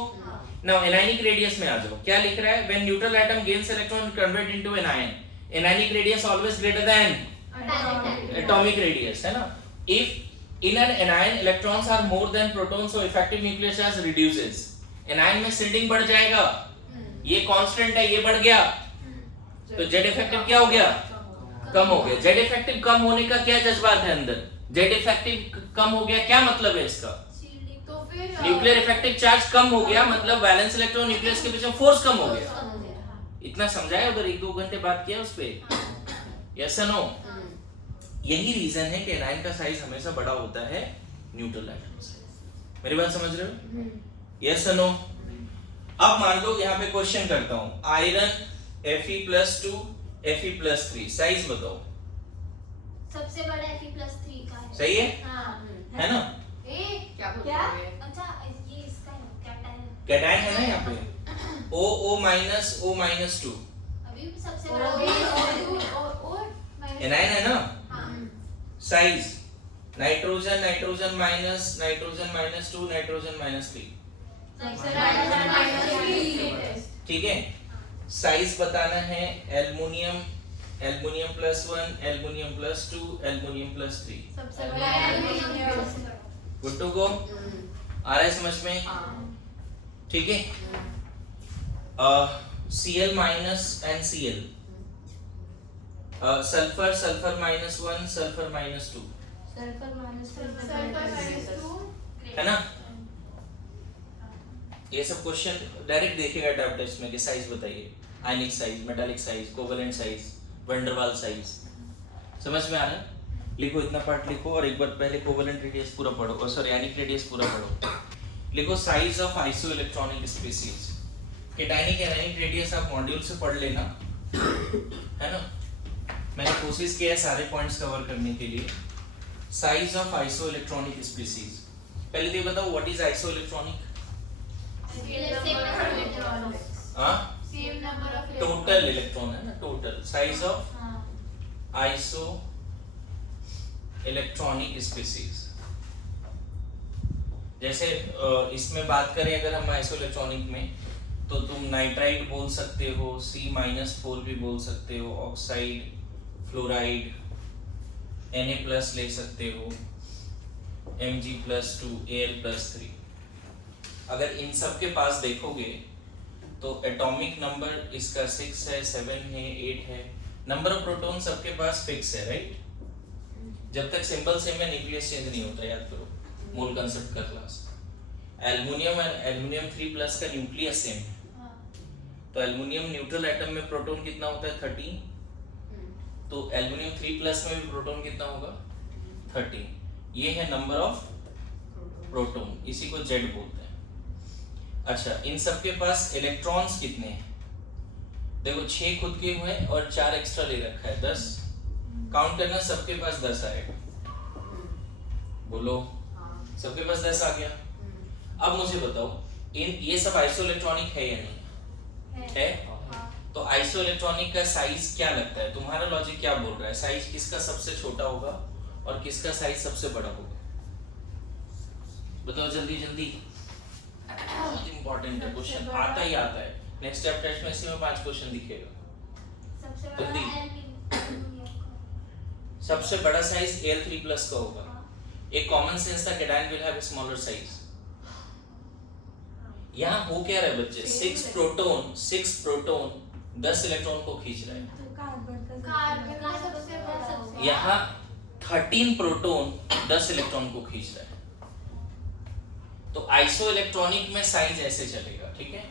Now anionic radius में आ जाओ। क्या लिख रहा है? When neutral atom gains electron convert into an ion, anionic radius always greater than atomic radius, है ना? If in an anion electrons are more than protons, so effective nuclear charge reduces. Anion में shielding बढ़ जाएगा, ये constant है, ये बढ़ गया, तो जेड इफेक्टिव क्या हो गया? कम हो गया। जेड इफेक्टिव कम होने का क्या जज्बात है अंदर? जेड इफेक्टिव कम हो गया, क्या मतलब है इसका? न्यूक्लियर इफेक्टिव चार्ज कम हो गया, मतलब वैलेंस इलेक्ट्रॉन न्यूक्लियस के बीच में फोर्स कम हो गया। इतना समझाया उधर? 1-2 घंटे बात किया उस पे। यस और नो? यही रीजन है कि एनायन का साइज हमेशा बड़ा होता है न्यूट्रल एटम से। मेरी बात समझ रहे हो? यस और नो? अब मान लो यहाँ पे क्वेश्चन करता हूँ, आयरन Fe+2 Fe+3, साइज बताओ। सबसे बड़ा Fe+3 का है। सही है? है ना? क्या अच्छा, ये इसका है, कैटायन। कैटायन है ना यहाँ पे, O-2। अभी सबसे बड़ा एनायन है ना? Size nitrogen minus, nitrogen -2, nitrogen -3। ठीक है? साइज बताना है एल्युमिनियम, एल्युमिनियम +1, एल्युमिनियम +2, एल्युमिनियम +3। सबसे बड़ा गुड टू गो? आ रहा है समझ में? ठीक है? Cl- and Cl, sulphur -1, sulphur -2, है ना? ये सब क्वेश्चन डायरेक्ट देखेगा टैब टेस्ट में कि साइज बताइए, आयनिक size, metallic size, covalent size, van der Waals size. समझ में आ रहा है? लिखो, इतना पार्ट लिखो, और एक बार पहले कोवेलेंट रेडियस पूरा पढ़ो, और सॉरी आयनिक रेडियस पूरा पढ़ो। लिखो size of isoelectronic species. Cationic anionic radius आप मॉड्यूल से पढ़ लेना, है ना? मैंने कोशिश किया है सारे पॉइंट्स कवर करने के लिए। साइज ऑफ आइसोइलेक्ट्रॉनिक स्पीशीज, पहले तो ये बताओ what is isoelectronic? Total electron है ना, total. Size of iso electronic species. जैसे इसमें बात करें अगर हम आइसोइलेक्ट्रॉनिक में, तो तुम नाइट्राइड बोल सकते हो, C- भी बोल सकते हो, ऑक्साइड, फ्लोराइड, Na+ ले सकते हो, Mg+2, Al+3। अगर इन सब के पास देखोगे तो एटॉमिक नंबर इसका 6 है, 7 है, 8 है। नंबर ऑफ प्रोटॉन सबके पास फिक्स है, राइट? जब तक सिंबल सेम है न्यूक्लियस चेंज नहीं होता, याद करो मूल कंसेप्ट का क्लास। एल्युमिनियम और एल्युमिनियम 3+ का न्यूक्लियस सेम है, तो एल्युमिनियम न्यूट्रल एटम में प्रोटॉन कितना होता है 13, तो एल्युमिनियम 3+ में भी प्रोटॉन कितना होगा 13। ये है नंबर ऑफ प्रोटॉन, इसी को Z बोलते हैं। अच्छा, इन सब के पास इलेक्ट्रॉन्स कितने हैं? देखो 6 खुद के हुए और 4 एक्स्ट्रा ले रखा है, 10। काउंट करना, सबके पास 10 आएगा। बोलो, सबके पास 10 आ गया। अब मुझे बताओ, इन ये सब आइसोइलेक्ट्रॉनिक है या नहीं है? तो आइसोइलेक्ट्रॉनिक का साइज क्या लगता है? तुम्हारा लॉजिक क्या बोल रहा है? साइज किसका सबसे छोटा होगा और किसका साइज सबसे बड़ा होगा? बताओ जल्दी जल्दी, बहुत इंपॉर्टेंट है क्वेश्चन, आता ही आता है। नेक्स्ट स्टेप टेस्ट में इसी में 5 क्वेश्चन दिखेगा। सबसे जल्दी। बड़ा एल्युमिनियम का। सबसे बड़ा साइज Al3+ का होगा। एक कॉमन सेंस था, cation will have smaller size. यहाँ हो क्या रहा है बच्चे? 6 प्रोटॉन 10 इलेक्ट्रॉन को खींच रहा है। तो कार्बन का सबसे बड़ा यहाँ 13 प्रोटॉन 10 इलेक्ट्रॉन को खींच रहा है। तो आइसोइलेक्ट्रॉनिक में साइज ऐसे चलेगा, ठीक है?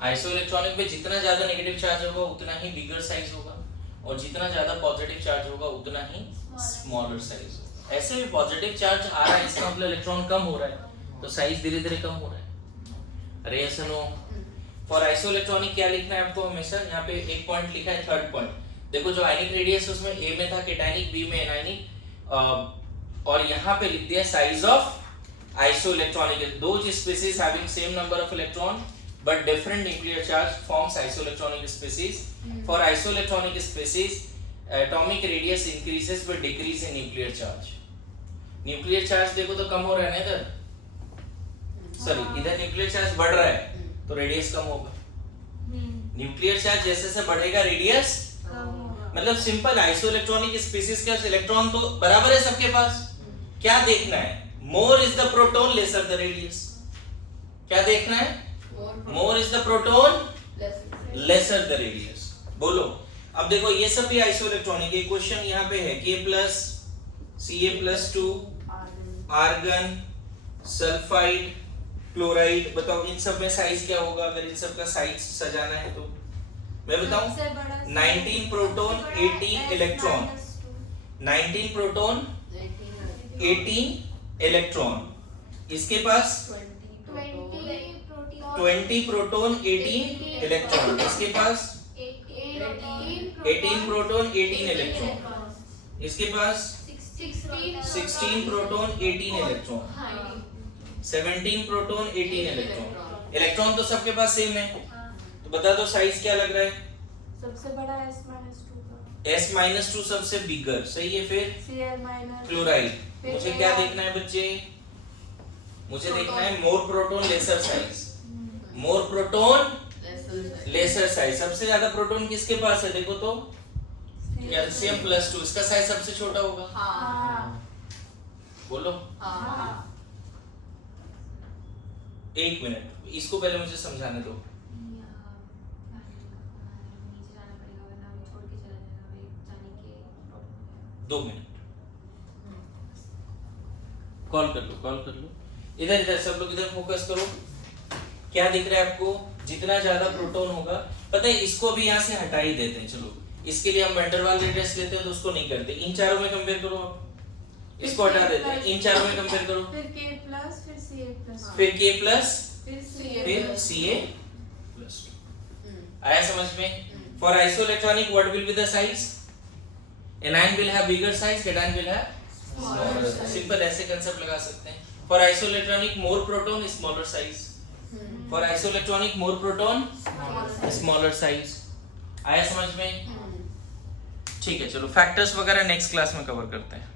आइसोइलेक्ट्रॉनिक में जितना ज्यादा नेगेटिव चार्ज होगा उतना ही बिगर साइज होगा, और जितना ज्यादा पॉजिटिव चार्ज होगा उतना ही स्मॉलर साइज होगा। ऐसे भी पॉजिटिव चार्ज आ रहा है, इसका मतलब इलेक्ट्रॉन कम हो रहा है, तो साइज धीरे धीरे कम हो रहा है। अरे सुनो, फॉर आइसोइलेक्ट्रॉनिक क्या लिखना है आपको हमेशा? यहाँ पे एक पॉइंट लिखा है, थर्ड पॉइंट देखो, जो आयनिक रेडियस उसमें A में था कैटायनिक, B में एनायनिक, और यहाँ पे लिख दिया size of isoelectronic. Those species having same number of electron but different nuclear charge forms isoelectronic species. For isoelectronic species, atomic radius increases but decrease in nuclear charge. Nuclear charge देखो तो कम हो रहा है ना इधर, सॉरी इधर nuclear charge बढ़ रहा है तो रेडियस कम होगा। न्यूक्लियर चार्ज जैसे जैसे बढ़ेगा रेडियस मतलब सिंपल। आइसोइलेक्ट्रॉनिक स्पीसीज का इलेक्ट्रॉन तो बराबर है सबके पास, क्या देखना है? मोर is the proton lesser the radius. क्या देखना है? मोर is the proton lesser the radius. बोलो, अब देखो ये सब भी आइसोइलेक्ट्रॉनिक है। क्वेश्चन यहाँ पे है K+ Ca+2 argon sulphide chloride, बताओ इन सब में साइज क्या होगा? अगर इन सब का साइज सजाना है तो मैं बताऊं, 19 प्रोटॉन 18 इलेक्ट्रॉन, 19 प्रोटॉन 18 इलेक्ट्रॉन। इसके पास 20 प्रोटॉन 18 इलेक्ट्रॉन। इसके पास 18 प्रोटॉन 18 इलेक्ट्रॉन। इसके पास 16 proton 18 electron, 17 proton 18 electron. Electron तो सबके पास सेम है, तो बता दो साइज क्या लग रहा है? सबसे बड़ा S-2 का, S-2 सबसे बिगर, सही है। फिर Cl- क्लोराइड। मुझे क्या देखना है बच्चे? मुझे देखना है मोर प्रोटॉन लेसर साइज, मोर प्रोटॉन लेसर साइज। सबसे ज्यादा प्रोटॉन किसके पास है? देखो तो Ca+2, इसका साइज सबसे छोटा होगा। बोलो, एक मिनट, इसको पहले मुझे समझाने दो। दो मिनट, कॉल कर लो। इधर सब लोग इधर फोकस करो। क्या दिख रहा है आपको? जितना ज्यादा प्रोटॉन होगा, पता है इसको भी यहाँ से हटा ही देते हैं। चलो इसके लिए हम वैन डर वाल रेडियस लेते हैं तो उसको नहीं करते। इन चारों में कंपेयर करो, आप इसको हटा देते हैं, इन चारों में कंपेयर करो। फिर K+ फिर Ca+, फिर K+ फिर Ca+2। आया समझ में? For isoelectronic what will be the size? Anion will have bigger size, cation will have smaller size. Simple ऐसे कांसेप्ट लगा सकते हैं। For isoelectronic more proton smaller size, for isoelectronic more proton smaller size. आया समझ में? ठीक है, चलो फैक्टर्स वगैरह नेक्स्ट क्लास में कवर करते हैं।